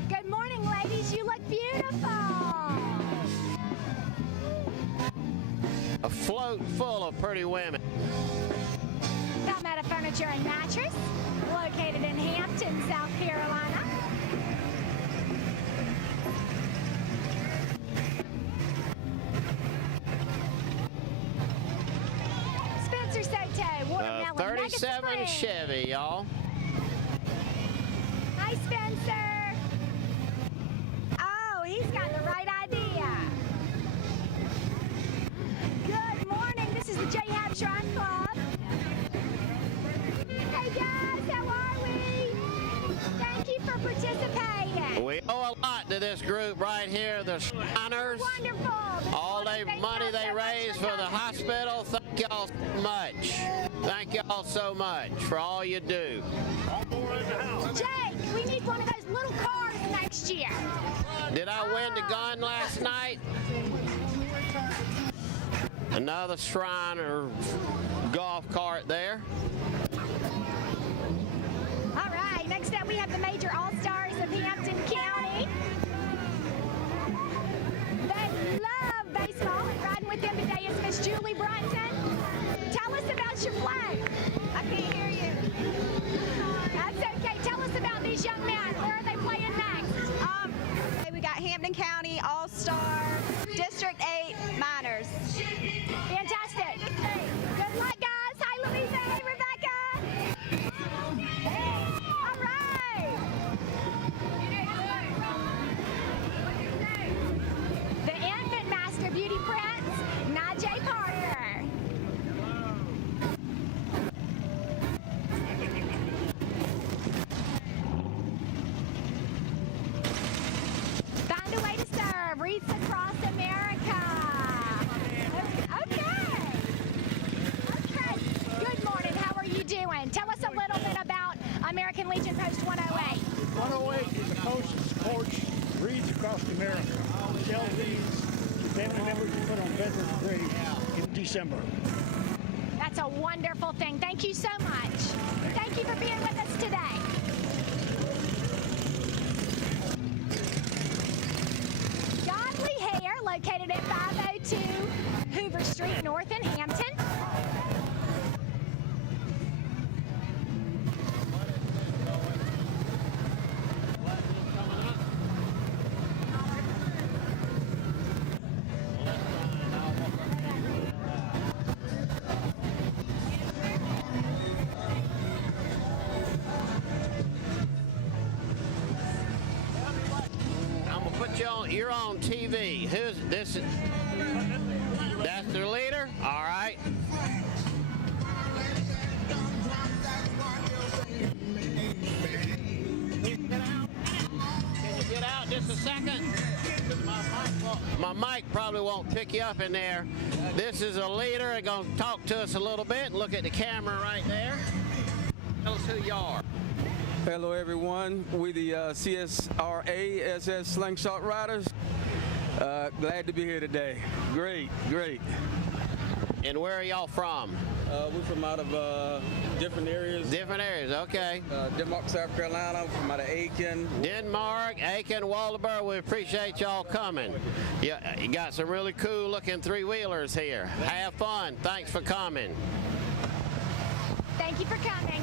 Good morning, ladies. You look beautiful. A float full of pretty women. Palmetto Furniture and Mattress, located in Hampton, South Carolina. Spencer Soto, Watermelon 37 Mega Chevy, y'all. Hi, Spencer. Oh, he's got the right idea. Good morning. This is the J. Hab Shrine Club. Hey, guys. How are we? Thank you for participating. We owe a lot to this group right here, the Shriners. Wonderful. All the money they raise for the hospital, thank y'all so much. Thank y'all so much for all you do. Jake, we need one of those little cars next year. Did I win the gun last night? Another Shriner golf cart there. All right, next up we have the major all-stars of Hampton County. They love baseball, and riding with them today is Miss Julie Brunson. Tell us about your flag. I can't hear you. That's okay. Tell us about these young men. Where are they playing next? We got Hampton County All-Star District 8 Miners. Fantastic. Good luck, guys. Hi, Louisa. Hey, Rebecca. All right. The infant master beauty prince, Najee Parker. Find a way to serve. Wreaths across America. Okay. Good morning. How are you doing? Tell us a little bit about American Legion Post 108. 108 is a post that supports Wreaths Across America. Sell these to family members to put on veterans' graves in December. That's a wonderful thing. Thank you so much. Thank you for being with us today. Godly Hair, located at 502 Hoover Street North in Hampton. I'm gonna put you on. You're on TV. Who's this? That's their leader. All right. Can you get out just a second? My mic probably won't pick you up in there. This is a leader. They're gonna talk to us a little bit. Look at the camera right there. Tell us who you are. Hello everyone, we the CSRA SS Slingshot Riders. Glad to be here today. Great. And where are y'all from? We're from out of different areas. Different areas, okay. Denmark, South Carolina, from out of Aiken. Denmark, Aiken, Waldeboro, we appreciate y'all coming. You got some really cool looking three-wheelers here. Have fun. Thanks for coming. Thank you for coming.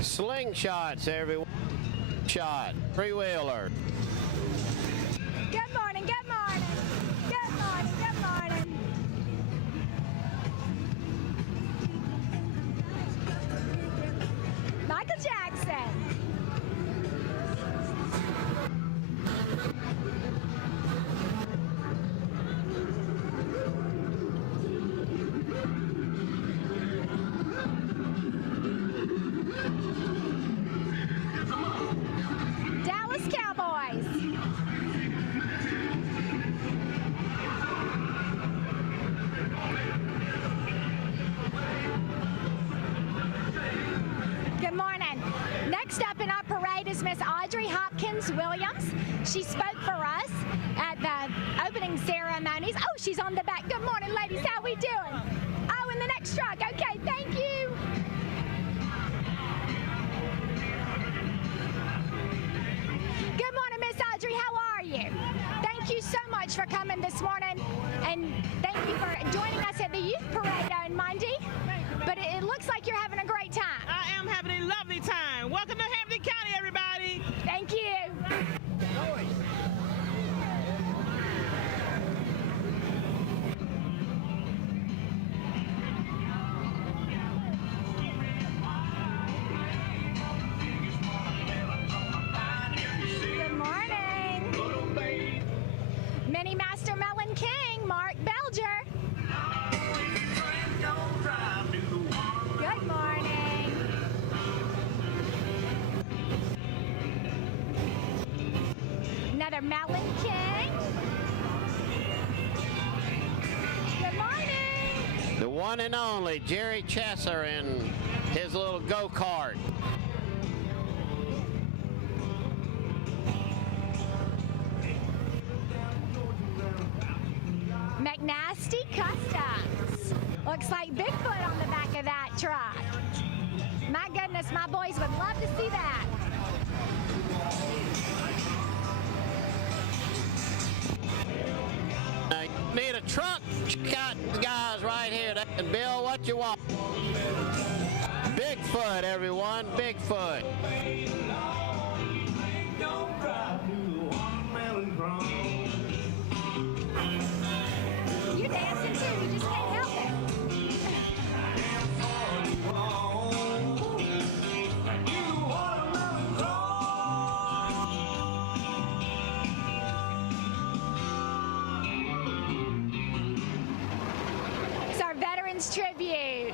Slingshots, everyone. Shot, three-wheeler. Good morning, good morning. Good morning, good morning. Michael Jackson. Dallas Cowboys. Good morning. Next up in our parade is Miss Audrey Hopkins Williams. She spoke for us at the opening ceremonies. Oh, she's on the back. Good morning, ladies. How we doing? Oh, in the next truck. Okay, thank you. Good morning, Miss Audrey. How are you? Thank you so much for coming this morning, and thank you for joining us at the Youth Parade on Monday. But it looks like you're having a great time. I am having a lovely time. Welcome to Hampton County, everybody. Thank you. Good morning. Mini Master Melon King, Mark Belger. Good morning. Another Melon King. Good morning. The one and only Jerry Chesser in his little go-kart. McNasty Customs. Looks like Bigfoot on the back of that truck. My goodness, my boys would love to see that. Now, you need a truck? Got guys right here that can build what you want. Bigfoot, everyone, Bigfoot. You dancing too, you just can't help it. It's our Veterans Tribute.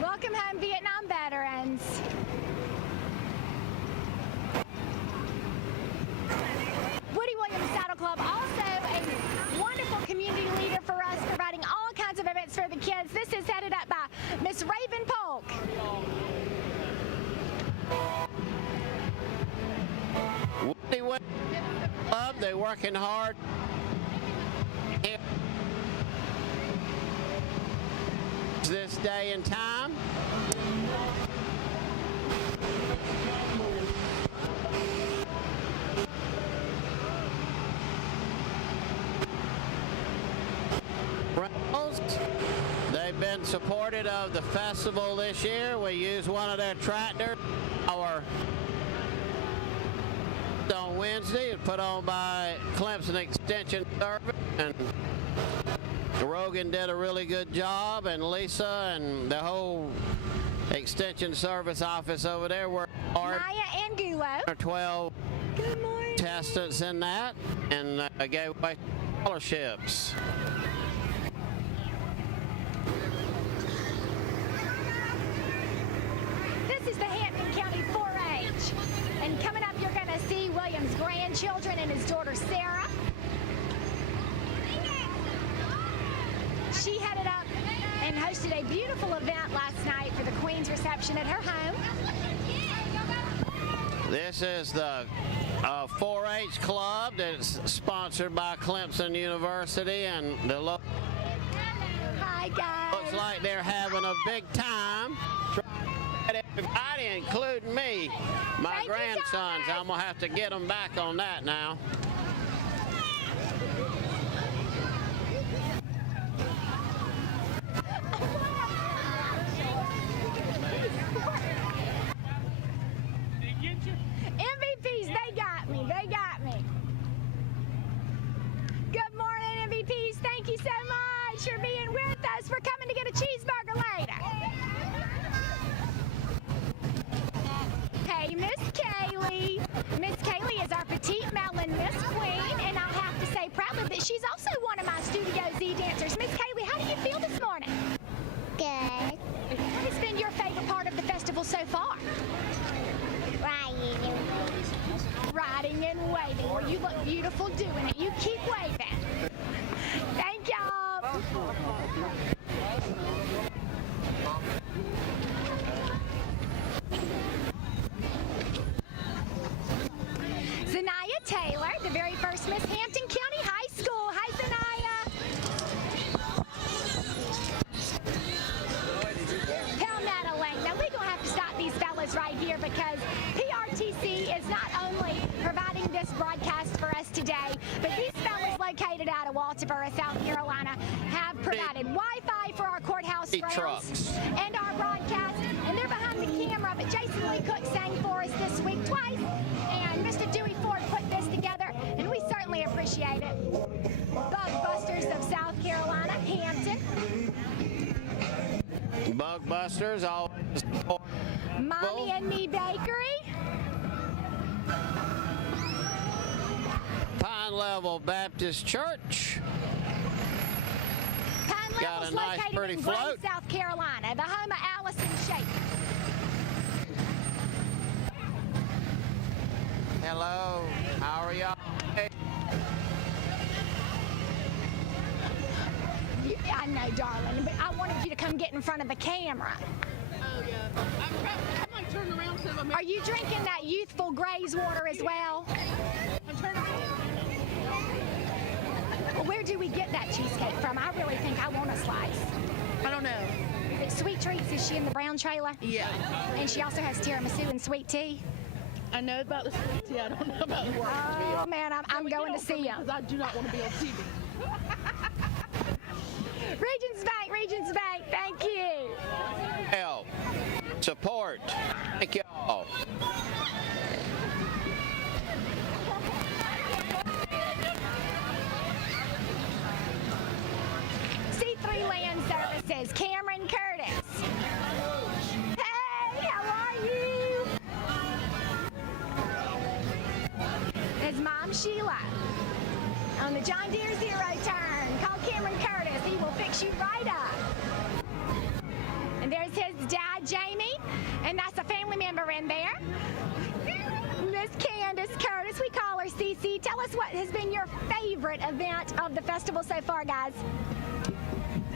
Welcome home, Vietnam veterans. Woody Williams Saddle Club, also a wonderful community leader for us, providing all kinds of events for the kids. This is headed up by Miss Raven Polk. Woody Williams Club, they're working hard. This day and time. Reynolds, they've been supportive of the festival this year. We used one of their tractors. On Wednesday, and put on by Clemson Extension Service, and Rogan did a really good job, and Lisa and the whole Extension Service office over there worked hard. Maya Angulo. 12 contestants in that, and gave away scholarships. This is the Hampton County 4-H. And coming up, you're going to see William's grandchildren and his daughter Sarah. She headed up and hosted a beautiful event last night for the Queen's reception at her home. This is the 4-H club that's sponsored by Clemson University, and the Hi, guys. looks like they're having a big time. Everybody, including me, my grandsons. I'm gonna have to get them back on that now. providing and waving. Well, you look beautiful doing it. You keep waving. Thank y'all. Zanaya Taylor, the very first Miss Hampton County High School. Hi, Zanaya. Palmetto Lake. Now, we're going to have to stop these fellas right here because PRTC is not only providing this broadcast for us today, but these fellas located out of Walterboro, South Carolina, have provided Wi-Fi for our courthouse grounds and our broadcast, and they're behind the camera, but Jason Lee Cook sang for us this week twice, and Mr. Dewey Ford put this together, and we certainly appreciate it. Bug Busters of South Carolina, Hampton. Bug Busters, always. Mommy and Me Bakery. Pine Level Baptist Church. Pine Got Level's a nice, located pretty in float. Gray, South Carolina, the home of Allison Shaker. Hello, how are y'all? I know, darling, but I wanted you to come get in front of the camera. Oh, yeah. I might turn around so I'm... Are you drinking that youthful Gray's water as well? I'm turning around. Well, where do we get that cheesecake from? I really think I want a slice. I don't know. Sweet Treats, is she in the brown trailer? Yeah. And she also has tiramisu and sweet tea? I know about the sweet tea. I don't know about the work. Oh, man, I'm going to see him. Because I do not want to be on TV. Regents Bank, thank you. Help, support, thank y'all. C3 Land Services, Cameron Curtis. Hey, how are you? There's Mom Sheila. On the John Deere Zero turn, call Cameron Curtis. He will fix you right up. And there's his dad, Jamie, and that's a family member in there. Miss Candace Curtis, we call her CC. Tell us what has been your favorite event of the festival so far, guys.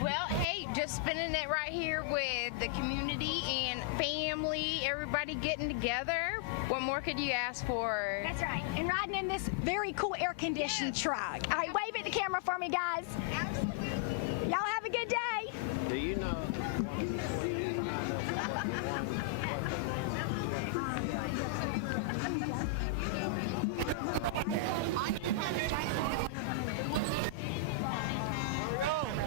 Well, hey, just spending it right here with the community and family, everybody getting together. What more could you ask for? That's right. And riding in this very cool air-conditioned truck. All right, wave at the camera for me, guys. Y'all have a good day. Do you know?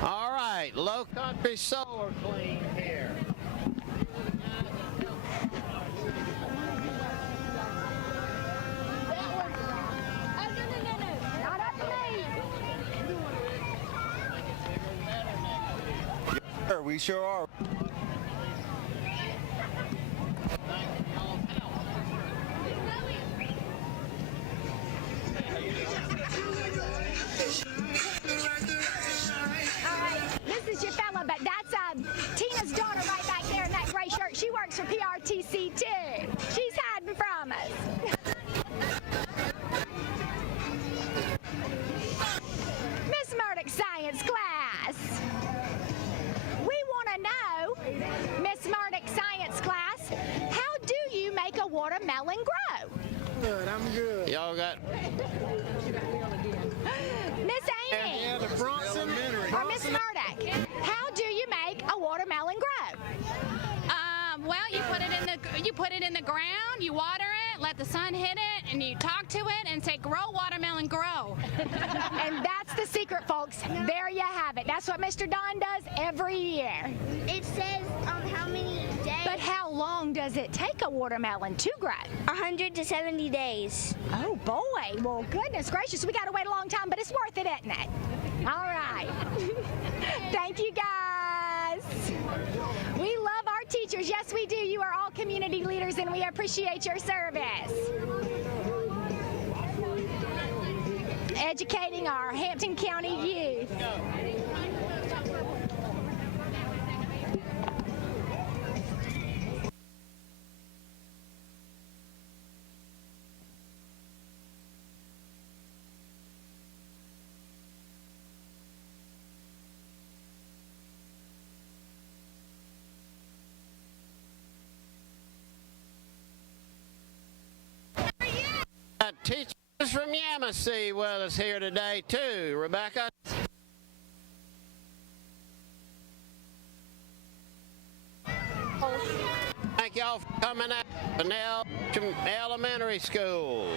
All right, Low Country Solar Clean here. Not up to me. Sure, we sure are. This is your fella, but that's Tina's daughter right back there in that gray shirt. She works for PRTC too. She's hiding from us. Miss Murdoch Science class. We want to know, Miss Murdoch Science class, how do you make a watermelon grow? Good, I'm good. Y'all got Miss Amy. Yeah, the Bronson. Or Miss Murdoch, how do you make a watermelon grow? Well, you put it in the ground, you water it, let the sun hit it, and you talk to it and say, "Grow, watermelon, grow." And that's the secret, folks. There you have it. That's what Mr. Don does every year. It says how many days. But how long does it take a watermelon to grow? 100 to 70 days. Oh boy. Well, goodness gracious, we got to wait a long time, but it's worth it, isn't it? All right. Thank you, guys. We love our teachers. Yes, we do. You are all community leaders, and we appreciate your service. Educating our Hampton County youth. Yamasee with us here today too. Rebecca? Thank y'all for coming out to Hampton Elementary School.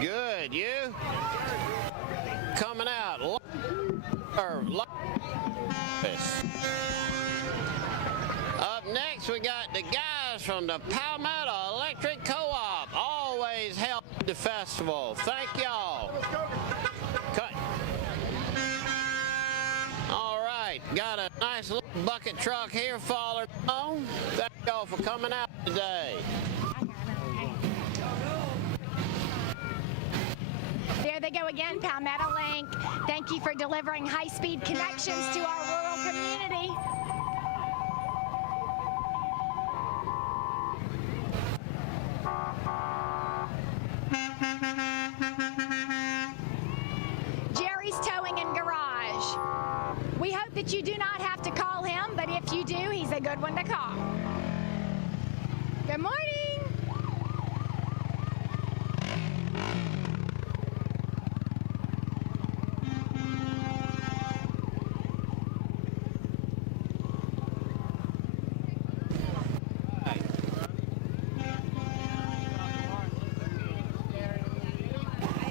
Good, you? Coming out. Up next, we got the guys from the Palmetto Electric Co-op. Always help the festival. Thank y'all. All right, got a nice little bucket truck here following on. Thank y'all for coming out today. There they go again, Palmetto Link. Thank you for delivering high-speed connections to our rural community. Jerry's Towing and Garage. We hope that you do not have to call him, but if you do, he's a good one to call. Good morning.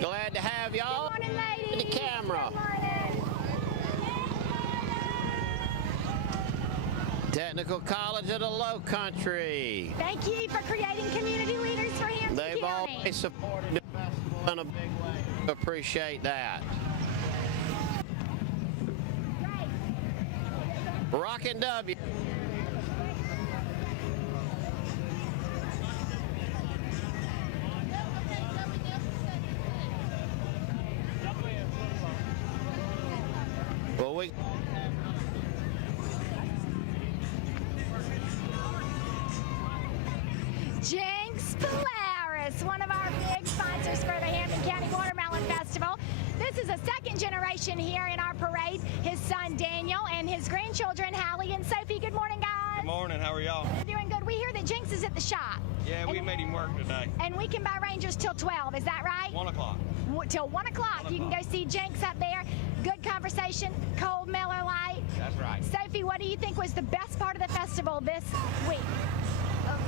Glad to have y'all. Good morning, ladies. The camera. Technical College of the Low Country. Thank you for creating community leaders for Hampton They've County. always supported the festival in a big way. Appreciate that. Rockin' W. Well, we Jinx Polaris, one of our big sponsors for the Hampton County Watermelon Festival. This is a second generation here in our parade. His son Daniel and his grandchildren Hallie and Sophie. Good morning, guys. Good morning, how are y'all? Doing good. We hear that Jinx is at the shop. Yeah, we made him work today. And we can buy Rangers till 12, is that right? 1 o'clock. Till 1 o'clock. You can go see Jinx up there. Good conversation, cold Miller Lite. That's right. Sophie, what do you think was the best part of the festival this week?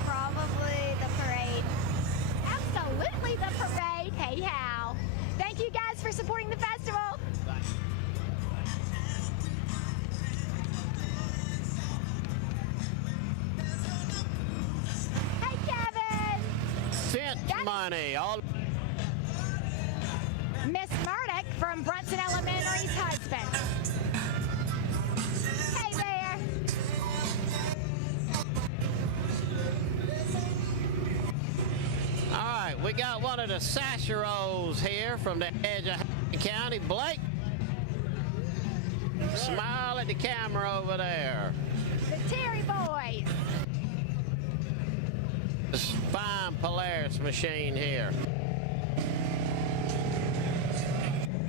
Probably the parade. Absolutely the parade. Hey, Hal. Thank you guys for supporting the festival. Hey, Kevin. Cent money. All Miss Murdoch from Brunson Elementary's husband. Hey there. All right, we got one of the Sasheros here from the edge of Hampton County. Blake, smile at the camera over there. The Terry boys. This fine Polaris machine here.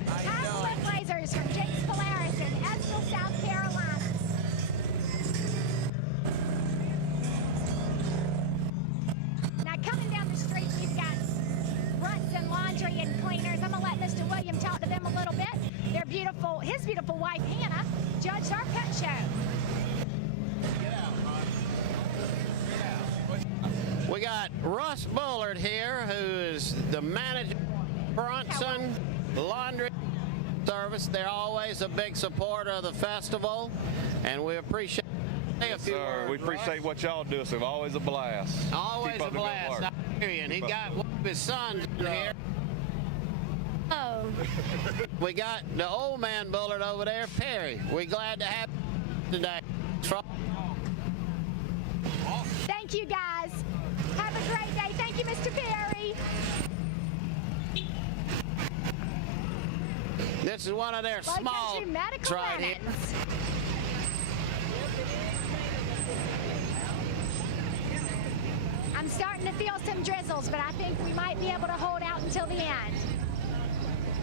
High slip lasers from Jake's Polaris in Estville, South Carolina. Now coming down the street, you've got Brunson Laundry and Cleaners. I'm gonna let Mr. William talk to them a little bit. They're beautiful. His beautiful wife Hannah judged our pet show. We got Russ Bullard here, who is the manager of Brunson Laundry Service. They're always a big supporter of the festival, and we appreciate Yes, sir. We appreciate what y'all do. It's always a blast. Always Keep a up the good blast. work. I hear you. And he got one of his sons in here. Oh. We got the old man Bullard over there, Perry. We're glad to have you today. Thank you, guys. Have a great day. Thank you, Mr. Perry. This is one of their Low small Country Medical right here. Lemons. I'm starting to feel some drizzles, but I think we might be able to hold out until the end.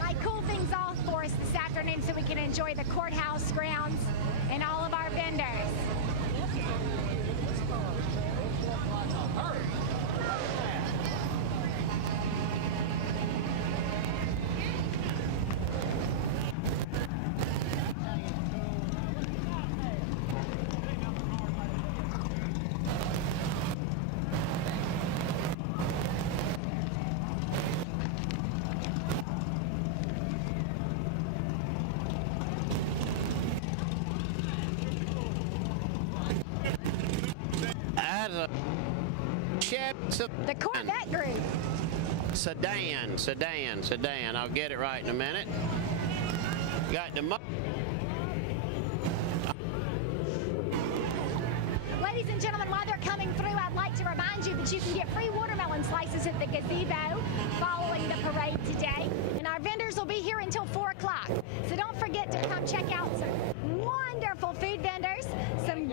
might cool things off for us this afternoon so we can enjoy the courthouse grounds and all of our vendors. The Corvette group. Sedan. I'll get it right in a minute. Got the Ladies and gentlemen, while they're coming through, I'd like to remind you that you can get free watermelon slices at the gazebo following the parade today. And our vendors will be here until 4 o'clock. So don't forget to come check out some wonderful food vendors, some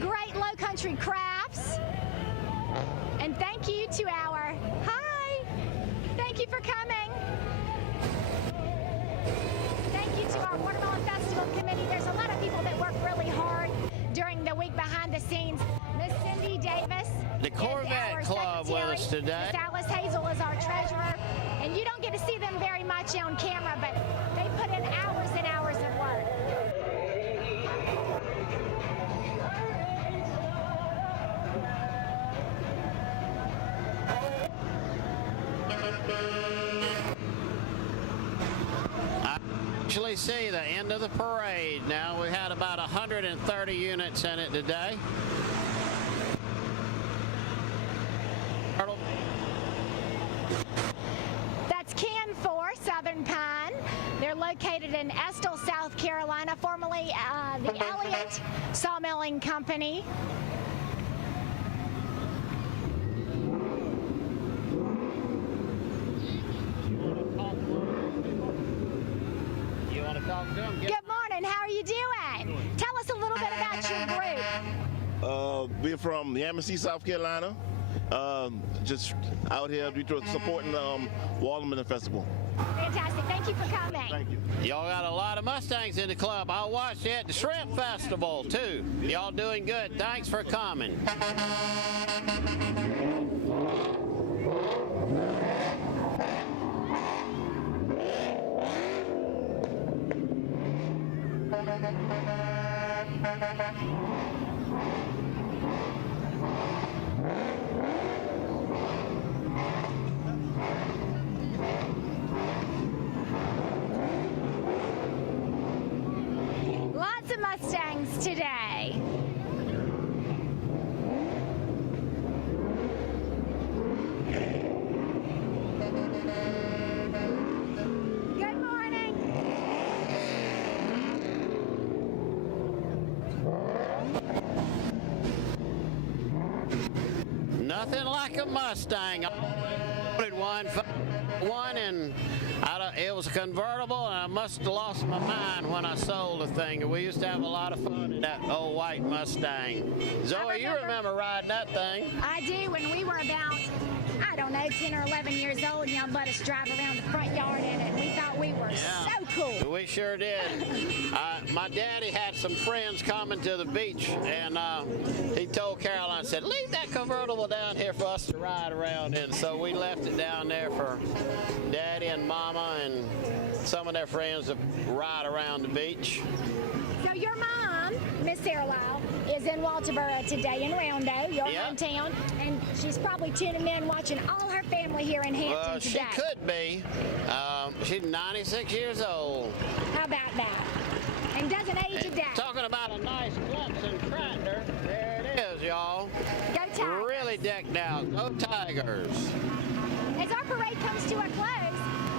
great low country crafts. And thank you to our, thank you for coming. Thank you to our Watermelon Festival Committee. There's a lot of people that work really hard during the week behind the scenes. Miss Cindy Davis, the Corvette Club with us today. Miss Alice Hazel is our treasurer. And you don't get to see them very much on camera, but they put in hours and hours of work. I actually see the end of the parade now. We had about 130 units in it today. That's Can 4 Southern Pine. They're located in Estill, South Carolina, formerly the Elliott Sawmilling Company. Good morning. How are you doing? Tell us a little bit about your group. We're from Yamasee, South Carolina. Just out here supporting the Watermelon Festival. Fantastic. Thank you for coming. Thank you. Y'all got a lot of Mustangs in the club. I watched you at the Shrimp Festival, too. Y'all doing good. Thanks for coming. Lots of Mustangs today. Good morning. Nothing like a Mustang. I wanted one and it was a convertible, and I must have lost my mind when I sold the thing. We used to have a lot of fun in that old white Mustang. Zoe, you remember riding that thing? I do. When we were about, I don't know, 10 or 11 years old, and y'all let us drive around the front yard in it. We thought we were so cool. We sure did. My daddy had some friends coming to the beach, and he told Caroline, said, leave that convertible down here for us to ride around in. So we left it down there for Daddy and Mama and some of their friends to ride around the beach. So your mom, Miss Sarah Lyle, is in Walterboro today in Rondo, your hometown, and she's probably tuning in watching all her family here in Hampton today. She could be. She's 96 years old. How about that? And doesn't age a day. Talking about a nice Clemson tractor, there it is, y'all. Go Tigers. Really decked out. Go Tigers. As our parade comes to a close,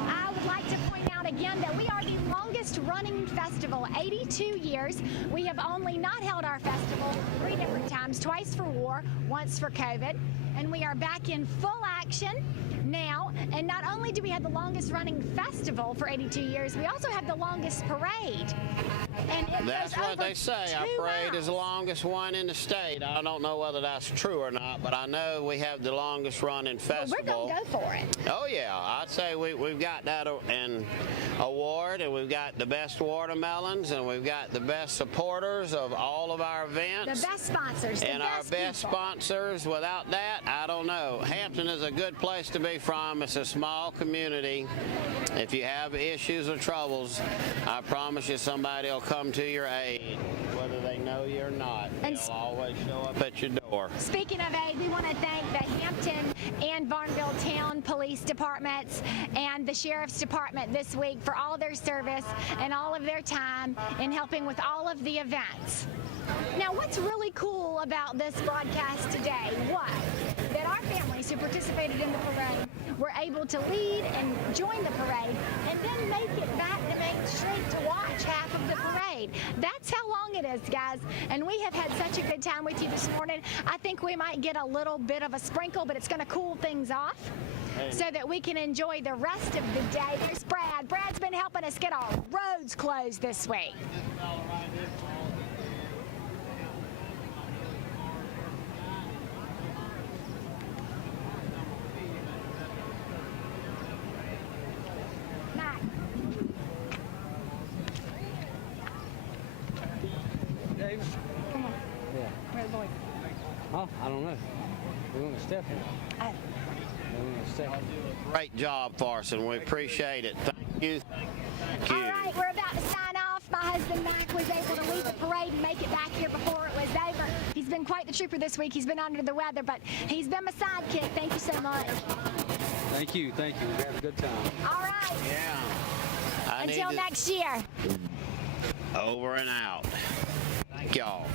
I would like to point out again that we are the longest running festival, 82 years. We have only not held our festival 3 different times, twice for war, once for COVID, and we are back in full action now And not only do we have the longest running festival for 82 years, we also have the longest parade. And it That's goes what over they say. 2 Our parade miles. is the longest one in the state. I don't know whether that's true or not, but I know we have the longest running festival. We're going to go for it. Oh, yeah. I'd say we've got that an award, and we've got the best watermelons, and we've got the best supporters of all of our events. The best sponsors, and the our best best people. sponsors. Without that, I don't know. Hampton is a good place to be from. It's a small community. If you have issues or troubles, I promise you somebody will come to your aid, whether they know you or not. And They'll always show up at your door. Speaking of aid, we want to thank the Hampton and Barnville Town Police Departments and the Sheriff's Department this week for all their service and all of their time in helping with all of the events. Now, what's really cool about this broadcast today was that our families who participated in the parade were able to lead and join the parade and then make it back to Main Street to watch half of the parade. That's how long it is, guys. And we have had such a good time with you this morning. I think we might get a little bit of a sprinkle, but it's going to cool things off so that we can enjoy the rest of the day. There's Brad. Brad's been helping us get our roads closed this week. Dave? Come on. Yeah. Where are the boys? Oh, I don't know. We want to step here. Oh. We want to step here. Great job, Farson. We appreciate it. Thank you. Thank you. All right, we're about to sign off. My husband Mike was able to leave the parade and make it back here before it was over. He's been quite the trooper this week. He's been under the weather, but he's been my sidekick. Thank you so much. Thank you. Thank you. We had a good time. All right. Yeah. Until next year. Over and out. Thank y'all.